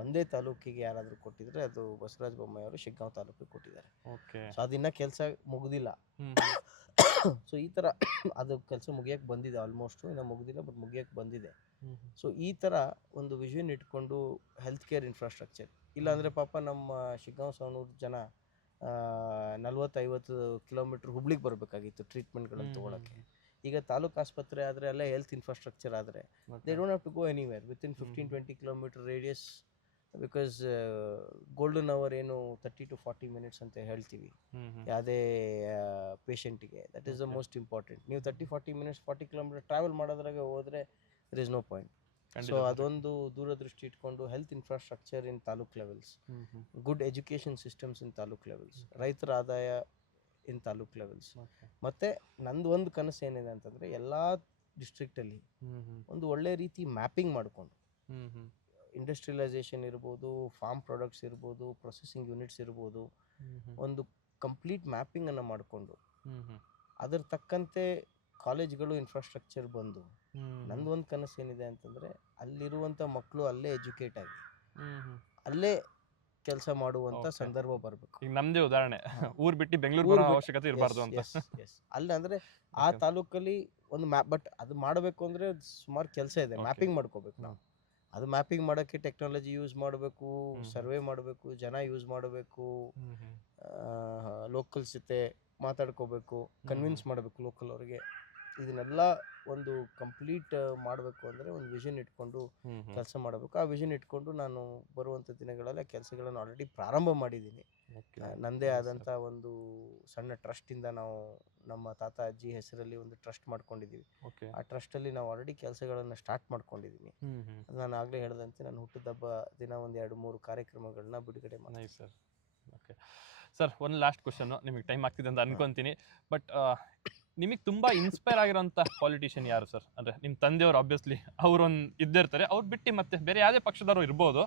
ಒಂದೇ ತಾಲೂಕಿಗೆ ಯಾರಾದರೂ ಕೊಟ್ಟಿದ್ರೆ ಅದು ಬಸವರಾಜ ಬೊಮ್ಮಾಯಿ ಅವರು ಶಿಗ್ಗಾಂವ್ ತಾಲೂಕಿಗೆ ಕೊಟ್ಟಿದ್ದಾರೆ. ಸೊ ಅದಿನ್ನ ಕೆಲಸ ಮುಗ್ದಿಲ್ಲ. ಸೊ ಈ ಥರ ಅದು ಕೆಲಸ ಮುಗಿಯೋಕ್ಕೆ ಬಂದಿದೆ, ಆಲ್ಮೋಸ್ಟ್ ಇನ್ನೂ ಮುಗ್ದಿಲ್ಲ, ಬಟ್ ಮುಗಿಯೋಕ್ಕೆ ಬಂದಿದೆ. ಸೊ ಈ ಥರ ಒಂದು ವಿಷನ್ ಇಟ್ಕೊಂಡು ಹೆಲ್ತ್ ಕೇರ್ ಇನ್ಫ್ರಾಸ್ಟ್ರಕ್ಚರ್ ಇಲ್ಲಾಂದರೆ ಪಾಪ ನಮ್ಮ ಶಿಗ್ಗಾಂವ್ ಸವಣೂರು ಜನ 40-50 ಕಿಲೋಮೀಟ್ರ್ ಹುಬ್ಳಿಗೆ ಬರಬೇಕಾಗಿತ್ತು ಟ್ರೀಟ್ಮೆಂಟ್ಗಳನ್ನು ತೊಗೊಳಕ್ಕೆ. ಈಗ ತಾಲೂಕು ಆಸ್ಪತ್ರೆ ಆದರೆ ಅಲ್ಲೇ ಹೆಲ್ತ್ ಇನ್ಫ್ರಾಸ್ಟ್ರಕ್ಚರ್ ಆದರೆ they don't have to go anywhere within 15-20 kilometre radius. Because golden hour ಏನು 30 to 40 minutes ಅಂತ ಹೇಳ್ತೀವಿ ಯಾವುದೇ ಪೇಷಂಟಿಗೆ. That is the most important. ನೀವು 30-40 minutes 40 ಕಿಲೋಮೀಟರ್ ಟ್ರಾವೆಲ್ ಮಾಡೋದ್ರಾಗೆ ಹೋದರೆ there is no point. So ಅದೊಂದು ದೂರದೃಷ್ಟಿ ಇಟ್ಕೊಂಡು health infrastructure in taluk levels, good education systems in taluk levels, ರೈತರ ಆದಾಯ ಇನ್ ತಾಲೂಕ್ ಲೆವೆಲ್ಸ್. ಮತ್ತು ನಂದು ಒಂದು ಕನಸು ಏನಿದೆ ಅಂತಂದರೆ ಎಲ್ಲ ಡಿಸ್ಟ್ರಿಕ್ಟಲ್ಲಿ ಒಂದು ಒಳ್ಳೆ ರೀತಿ ಮ್ಯಾಪಿಂಗ್ ಮಾಡಿಕೊಂಡು ಇಂಡಸ್ಟ್ರಿಯಲೈಸೇಷನ್ ಇರ್ಬೋದು, ಫಾರ್ಮ್ ಪ್ರಾಡಕ್ಟ್ಸ್ ಇರ್ಬೋದು, ಪ್ರೊಸೆಸಿಂಗ್ ಯೂನಿಟ್ಸ್ ಇರ್ಬೋದು, ಒಂದು ಕಂಪ್ಲೀಟ್ ಮ್ಯಾಪಿಂಗನ್ನು ಮಾಡಿಕೊಂಡು ಅದ್ರ ತಕ್ಕಂತೆ ಕಾಲೇಜ್ಗಳು ಇನ್ಫ್ರಾಸ್ಟ್ರಕ್ಚರ್ ಬಂದು ನಂದು ಒಂದು ಕನಸು ಏನಿದೆ ಅಂತಂದರೆ ಅಲ್ಲಿರುವಂಥ ಮಕ್ಕಳು ಅಲ್ಲೇ ಎಜುಕೇಟ್ ಆಗಿ ಅಲ್ಲೇ ಕೆಲಸ ಮಾಡುವಂಥ ಸಂದರ್ಭ ಬರಬೇಕು. ಈಗ ನಮ್ದೇ ಉದಾಹರಣೆ, ಊರು ಬಿಟ್ಟು ಬೆಂಗಳೂರು ಬರೋ ಅವಶ್ಯಕತೆ ಇರಬಾರ್ದು ಅಂತ. ಅಲ್ಲ ಅಂದರೆ ಆ ತಾಲೂಕಲ್ಲಿ ಒಂದು ಮ್ಯಾಪ್, ಬಟ್ ಅದು ಮಾಡಬೇಕು ಅಂದರೆ ಸುಮಾರು ಕೆಲಸ ಇದೆ, ಮ್ಯಾಪಿಂಗ್ ಮಾಡ್ಕೋಬೇಕು ನಾವು. ಅದು ಮ್ಯಾಪಿಂಗ್ ಮಾಡೋಕ್ಕೆ ಟೆಕ್ನಾಲಜಿ ಯೂಸ್ ಮಾಡಬೇಕು, ಸರ್ವೆ ಮಾಡಬೇಕು, ಜನ ಯೂಸ್ ಮಾಡಬೇಕು, ಲೋಕಲ್ಸ್ ಜೊತೆ ಮಾತಾಡ್ಕೋಬೇಕು, ಕನ್ವಿನ್ಸ್ ಮಾಡಬೇಕು ಲೋಕಲ್ ಅವ್ರಿಗೆ. ಇದನ್ನೆಲ್ಲ ಒಂದು ಕಂಪ್ಲೀಟ್ ಮಾಡಬೇಕು ಅಂದರೆ ಒಂದು ವಿಷನ್ ಇಟ್ಕೊಂಡು ಕೆಲಸ ಮಾಡಬೇಕು. ಆ ವಿಷನ್ ಇಟ್ಕೊಂಡು ನಾನು ಬರುವಂಥ ದಿನಗಳಲ್ಲಿ ಕೆಲಸಗಳನ್ನು ಆಲ್ರೆಡಿ ಪ್ರಾರಂಭ ಮಾಡಿದ್ದೀನಿ. ನನ್ನದೇ ಆದಂಥ ಒಂದು ಸಣ್ಣ ಟ್ರಸ್ಟಿಂದ ನಾವು ನಮ್ಮ ತಾತ ಅಜ್ಜಿ ಹೆಸರಲ್ಲಿ ಒಂದು ಟ್ರಸ್ಟ್ ಮಾಡ್ಕೊಂಡಿದ್ದೀವಿ. ಆ ಟ್ರಸ್ಟಲ್ಲಿ ನಾವು ಆಲ್ರೆಡಿ ಕೆಲಸಗಳನ್ನು ಸ್ಟಾರ್ಟ್ ಮಾಡ್ಕೊಂಡಿದ್ದೀನಿ. ನಾನು ಆಗಲೇ ಹೇಳಿದಂತೆ ನಾನು ಹುಟ್ಟಿದಬ್ಬ ದಿನ ಒಂದು 2-3 ಕಾರ್ಯಕ್ರಮಗಳನ್ನ ಬಿಡುಗಡೆ ಮಾಡಿ. ಸರ್, ಒಂದು ಲಾಸ್ಟ್ ಕ್ವಶನು, ನಿಮಗೆ ಟೈಮ್ ಆಗ್ತಿದೆ ಅಂತ ಅನ್ಕೊಂತೀನಿ. ಬಟ್ ನಿಮಗೆ ತುಂಬ ಇನ್ಸ್ಪೈರ್ ಆಗಿರೋಂಥ ಪಾಲಿಟಿಷಿಯನ್ ಯಾರು ಸರ್? ಅಂದರೆ ನಿಮ್ಮ ತಂದೆಯವರು ಆಬ್ವಿಯಸ್ಲಿ ಅವರೊಂದು ಇದ್ದಿರ್ತಾರೆ, ಅವ್ರು ಬಿಟ್ಟು ಮತ್ತೆ ಬೇರೆ ಯಾವುದೇ ಪಕ್ಷದವರು ಇರ್ಬೋದು,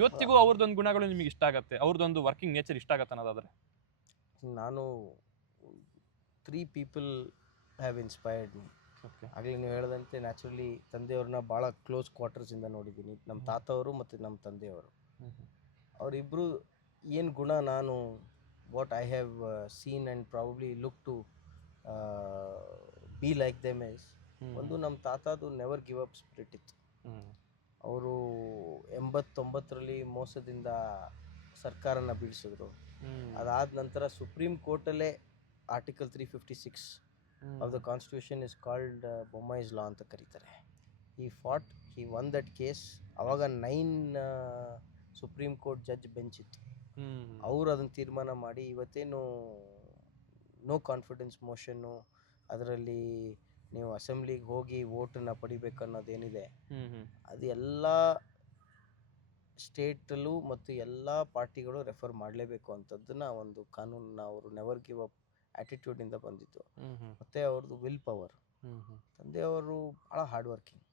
ಇವತ್ತಿಗೂ ಅವ್ರದ್ದೊಂದು ಗುಣಗಳು ನಿಮಗೆ ಇಷ್ಟ ಆಗುತ್ತೆ, ಅವ್ರದ್ದೊಂದು ವರ್ಕಿಂಗ್ ನೇಚರ್ ಇಷ್ಟ ಆಗತ್ತೆ ಅನ್ನೋದಾದರೆ? ನಾನು 3 ಪೀಪಲ್ ಹ್ಯಾವ್ ಇನ್ಸ್ಪೈರ್ಡ್ ಮೀ. ಆಗಲೇ ನೀವು ಹೇಳಿದಂತೆ ನ್ಯಾಚುರಲಿ ತಂದೆಯವ್ರನ್ನ ಭಾಳ ಕ್ಲೋಸ್ ಕ್ವಾರ್ಟರ್ಸಿಂದ ನೋಡಿದ್ದೀನಿ. ನಮ್ಮ ತಾತವರು ಮತ್ತು ನಮ್ಮ ತಂದೆಯವರು, ಅವರಿಬ್ಬರು ಏನು ಗುಣ ನಾನು what I have seen and probably look to be like them is, ಒಂದು ನಮ್ಮ ತಾತದು ನೆವರ್ ಗಿವ್ ಅಪ್ ಸ್ಪಿರಿಟ್ ಇತ್ತು. ಅವರು 89ರಲ್ಲಿ ಮೋಸದಿಂದ ಸರ್ಕಾರನ ಬೀಳಿಸಿದ್ರು. ಅದಾದ ನಂತರ ಸುಪ್ರೀಂ ಕೋರ್ಟಲ್ಲೇ article 356 of the Constitution is called Bommai's law ಅಂತ ಕರೀತಾರೆ. He won that case. ಅವಾಗ 9 ಸುಪ್ರೀಂ ಕೋರ್ಟ್ ಜಡ್ಜ್ ಬೆಂಚ್ ಇತ್ತು. ಅವರು ಅದನ್ನು ತೀರ್ಮಾನ ಮಾಡಿ ಇವತ್ತೇನು ನೋ ಕಾನ್ಫಿಡೆನ್ಸ್ ಮೋಷನ್ನು, ಅದರಲ್ಲಿ ನೀವು ಅಸೆಂಬ್ಲಿಗೆ ಹೋಗಿ ವೋಟನ್ನು ಪಡಿಬೇಕು ಅನ್ನೋದೇನಿದೆ, ಅದು ಎಲ್ಲ ಸ್ಟೇಟಲ್ಲೂ ಮತ್ತು ಎಲ್ಲ ಪಾರ್ಟಿಗಳು ರೆಫರ್ ಮಾಡಲೇಬೇಕು ಅಂಥದ್ದನ್ನ ಒಂದು ಕಾನೂನನ್ನ ಅವರು ನೆವರ್ ಗಿವ್ ಅಪ್ ಆ್ಯಟಿಟ್ಯೂಡಿಂದ ಬಂದಿತ್ತು. ಮತ್ತು ಅವ್ರದ್ದು ವಿಲ್ ಪವರ್. ತಂದೆಯವರು ಭಾಳ ಹಾರ್ಡ್ ವರ್ಕಿಂಗ್.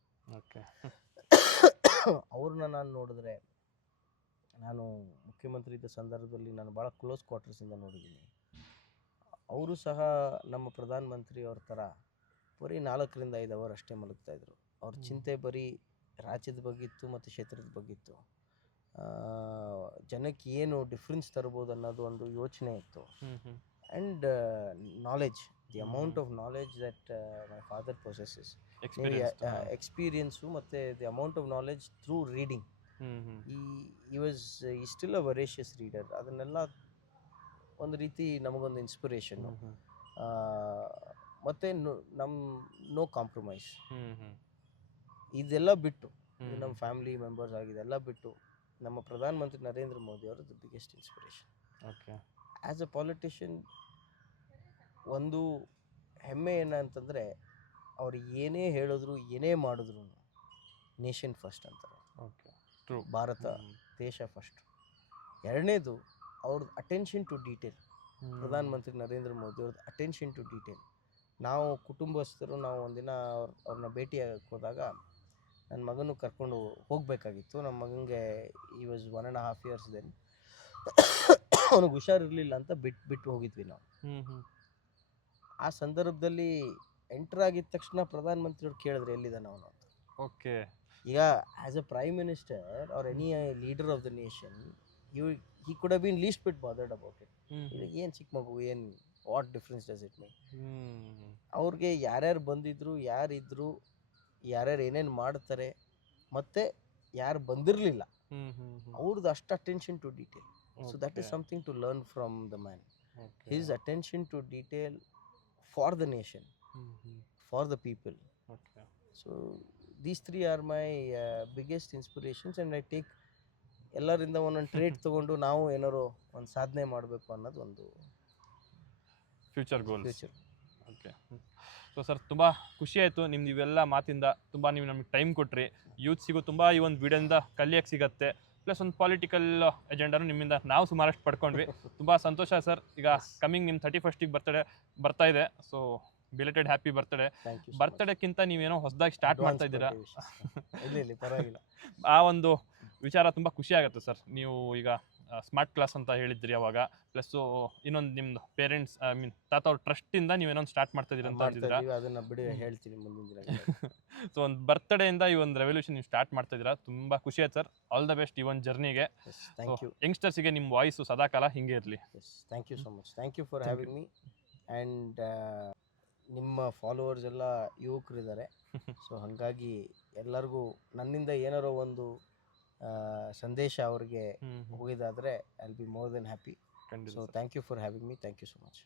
ಅವ್ರನ್ನ ನಾನು ನೋಡಿದ್ರೆ, ನಾನು ಮುಖ್ಯಮಂತ್ರಿ ಇದ್ದ ಸಂದರ್ಭದಲ್ಲಿ ನಾನು ಭಾಳ ಕ್ಲೋಸ್ ಕ್ವಾರ್ಟರ್ಸಿಂದ ನೋಡಿದ್ದೀನಿ. ಅವರು ಸಹ ನಮ್ಮ ಪ್ರಧಾನಮಂತ್ರಿ ಅವ್ರ ಥರ ಬರೀ 4-5 ಅವರ್ ಅಷ್ಟೇ ಮಲಗ್ತಾಯಿದ್ರು. ಅವ್ರ ಚಿಂತೆ ಬರೀ ರಾಜ್ಯದ ಬಗ್ಗೆ ಇತ್ತು ಮತ್ತು ಕ್ಷೇತ್ರದ ಬಗ್ಗೆ ಇತ್ತು. ಜನಕ್ಕೆ ಏನು ಡಿಫ್ರೆನ್ಸ್ ತರ್ಬೋದು ಅನ್ನೋದು ಒಂದು ಯೋಚನೆ ಇತ್ತು. And knowledge, the amount of knowledge that my father possesses, experience ಮತ್ತು the amount of knowledge through reading. He still a voracious reader. ಅದನ್ನೆಲ್ಲ ಒಂದು ರೀತಿ ನಮಗೊಂದು ಇನ್ಸ್ಪಿರೇಷನ್ನು. ಮತ್ತು ನೋ ಕಾಂಪ್ರಮೈಸ್. ಇದೆಲ್ಲ ಬಿಟ್ಟು ನಮ್ಮ ಫ್ಯಾಮಿಲಿ ಮೆಂಬರ್ಸ್ ಆಗಿದೆಲ್ಲ ಬಿಟ್ಟು ನಮ್ಮ ಪ್ರಧಾನಮಂತ್ರಿ ನರೇಂದ್ರ ಮೋದಿ ಅವರು the biggest inspiration. As a politician ಒಂದು ಹೆಮ್ಮೆ ಏನಂತಂದರೆ, ಅವ್ರು ಏನೇ ಹೇಳಿದ್ರು ಏನೇ ಮಾಡಿದ್ರು ನೇಷನ್ ಫಸ್ಟ್ ಅಂತಾರೆ. ಭಾರತ ದೇಶ ಫಸ್ಟ್. ಎರಡನೇದು ಅವ್ರದ್ದು ಅಟೆನ್ಷನ್ ಟು ಡೀಟೇಲ್. ಪ್ರಧಾನಮಂತ್ರಿ ನರೇಂದ್ರ ಮೋದಿ ಅವ್ರದ್ದು ಅಟೆನ್ಷನ್ ಟು ಡೀಟೇಲ್. ನಾವು ಕುಟುಂಬಸ್ಥರು ನಾವು ಒಂದಿನ ಅವ್ರನ್ನ ಭೇಟಿಯಾಗಕ್ಕೆ ಹೋದಾಗ ನನ್ನ ಮಗನೂ ಕರ್ಕೊಂಡು ಹೋಗಬೇಕಾಗಿತ್ತು. ನಮ್ಮ ಮಗನಿಗೆ ಈ ವಾಸ್ 1.5 years ದೆನ್. ಅವನಿಗೆ ಹುಷಾರಿರಲಿಲ್ಲ ಅಂತ ಬಿಟ್ಟು ಹೋಗಿದ್ವಿ ನಾವು. ಆ ಸಂದರ್ಭದಲ್ಲಿ ಎಂಟರ್ ಆಗಿದ ತಕ್ಷಣ ಪ್ರಧಾನಮಂತ್ರಿಯವ್ರು ಕೇಳಿದ್ರೆ ಎಲ್ಲಿದ್ದಾನೆ ಅವನು ಅಂತ. ಈಗ as a prime minister R any leader of the nation, he could have been least bit bothered about it. ಏನು ಚಿಕ್ಕ ಮಗು, ಏನು what difference does it make? ಅವ್ರಿಗೆ ಯಾರ್ಯಾರು ಬಂದಿದ್ರು, ಯಾರಿದ್ರು, ಯಾರ್ಯಾರು ಏನೇನು ಮಾಡ್ತಾರೆ, ಮತ್ತು ಯಾರು ಬಂದಿರಲಿಲ್ಲ, ಅವ್ರದ್ದು ಅಷ್ಟು attention to detail. So that is something to learn from the man. His attention to detail for the nation, for the people. So these 3 are my biggest inspirations, and I take ಎಲ್ಲರಿಂದ ಒಂದೊಂದು trait ತೊಗೊಂಡು ನಾವು ಏನಾರು ಒಂದು ಸಾಧನೆ ಮಾಡಬೇಕು ಅನ್ನೋದು ಒಂದು ಫ್ಯೂಚರ್ ಗೋಲ್ಸ್. ಸೊ ಸರ್, ತುಂಬ ಖುಷಿ ಆಯಿತು ನಿಮ್ದು ಇವೆಲ್ಲ ಮಾತಿಂದ. ತುಂಬ ನೀವು ನಮಗೆ ಟೈಮ್ ಕೊಟ್ರಿ. ಯೂತ್ಸಿಗೂ ತುಂಬ ಈ ಒಂದು ವಿಡಿಯೋದಿಂದ ಕಲಿಯೋಕ್ಕೆ ಸಿಗುತ್ತೆ. ಪ್ಲಸ್ ಒಂದು ಪೊಲಿಟಿಕಲ್ ಎಜೆಂಡಾನು ನಿಮ್ಮಿಂದ ನಾವು ಸುಮಾರಷ್ಟು ಪಡ್ಕೊಂಡ್ವಿ. ತುಂಬ ಸಂತೋಷ ಸರ್. ಈಗ ಕಮಿಂಗ್ ನಿಮ್ಮ 31st ಬರ್ತಾ ಇದೆ. So belated happy birthday. Thank you. ಬರ್ತ್ಡೇಕ್ಕಿಂತ ನೀವೇನೋ ಹೊಸದಾಗಿ ಸ್ಟಾರ್ಟ್ ಮಾಡ್ತಾ ಇದ್ದೀರಾ. ಇಲ್ಲ ಪರವಾಗಿಲ್ಲ. ಆ ಒಂದು ವಿಚಾರ ತುಂಬ ಖುಷಿ ಆಗುತ್ತೆ ಸರ್. ನೀವು ಈಗ ಸ್ಮಾರ್ಟ್ ಕ್ಲಾಸ್ ಅಂತ ಹೇಳಿದ್ರಿ ಅವಾಗ, ಪ್ಲಸ್ಸು ಇನ್ನೊಂದು ನಿಮ್ದು ಪೇರೆಂಟ್ಸ್ ಐ ಮೀನ್ ತಾತ ಅವ್ರ ಟ್ರಸ್ಟಿಂದ ನೀವೇನೊಂದು ಸ್ಟಾರ್ಟ್ ಮಾಡ್ತಾ ಇದ್ದೀರಾ ಅಂತ ಅಂತಿದ್ದೀರಾ. ಅದನ್ನ ಬಿಡಿ, ಹೇಳ್ತೀನಿ ಮುಂದಿನ ದಿನ. ಸೊ ಒಂದು ಬರ್ತ್ಡೇಯಿಂದ ಈ ಒಂದು ರೆವಲ್ಯೂಷನ್ ನೀವು ಸ್ಟಾರ್ಟ್ ಮಾಡ್ತಾ ಇದ್ದೀರಾ, ತುಂಬ ಖುಷಿ ಆಯ್ತು ಸರ್. ಆಲ್ ದ ಬೆಸ್ಟ್ ಈ ಒಂದು ಜರ್ನಿಗೆ. Thank you. ಯಂಗ್ಸ್ಟರ್ಸಿಗೆ ನಿಮ್ಮ ವಾಯ್ಸು ಸದಾಕಾಲ ಹಿಂಗೆ ಇರಲಿ. Thank you so much. Thank you for having me. And ನಿಮ್ಮ ಫಾಲೋವರ್ಸ್ ಎಲ್ಲ ಯುವಕರಿದ್ದಾರೆ. ಸೊ ಹಾಗಾಗಿ ಎಲ್ಲರಿಗೂ ನನ್ನಿಂದ ಏನಾರೋ ಒಂದು ಸಂದೇಶ ಅವ್ರಿಗೆ ಹೋಗಿದ್ದಾದರೆ I will be more than happy. So thank you for having me. Thank you so much.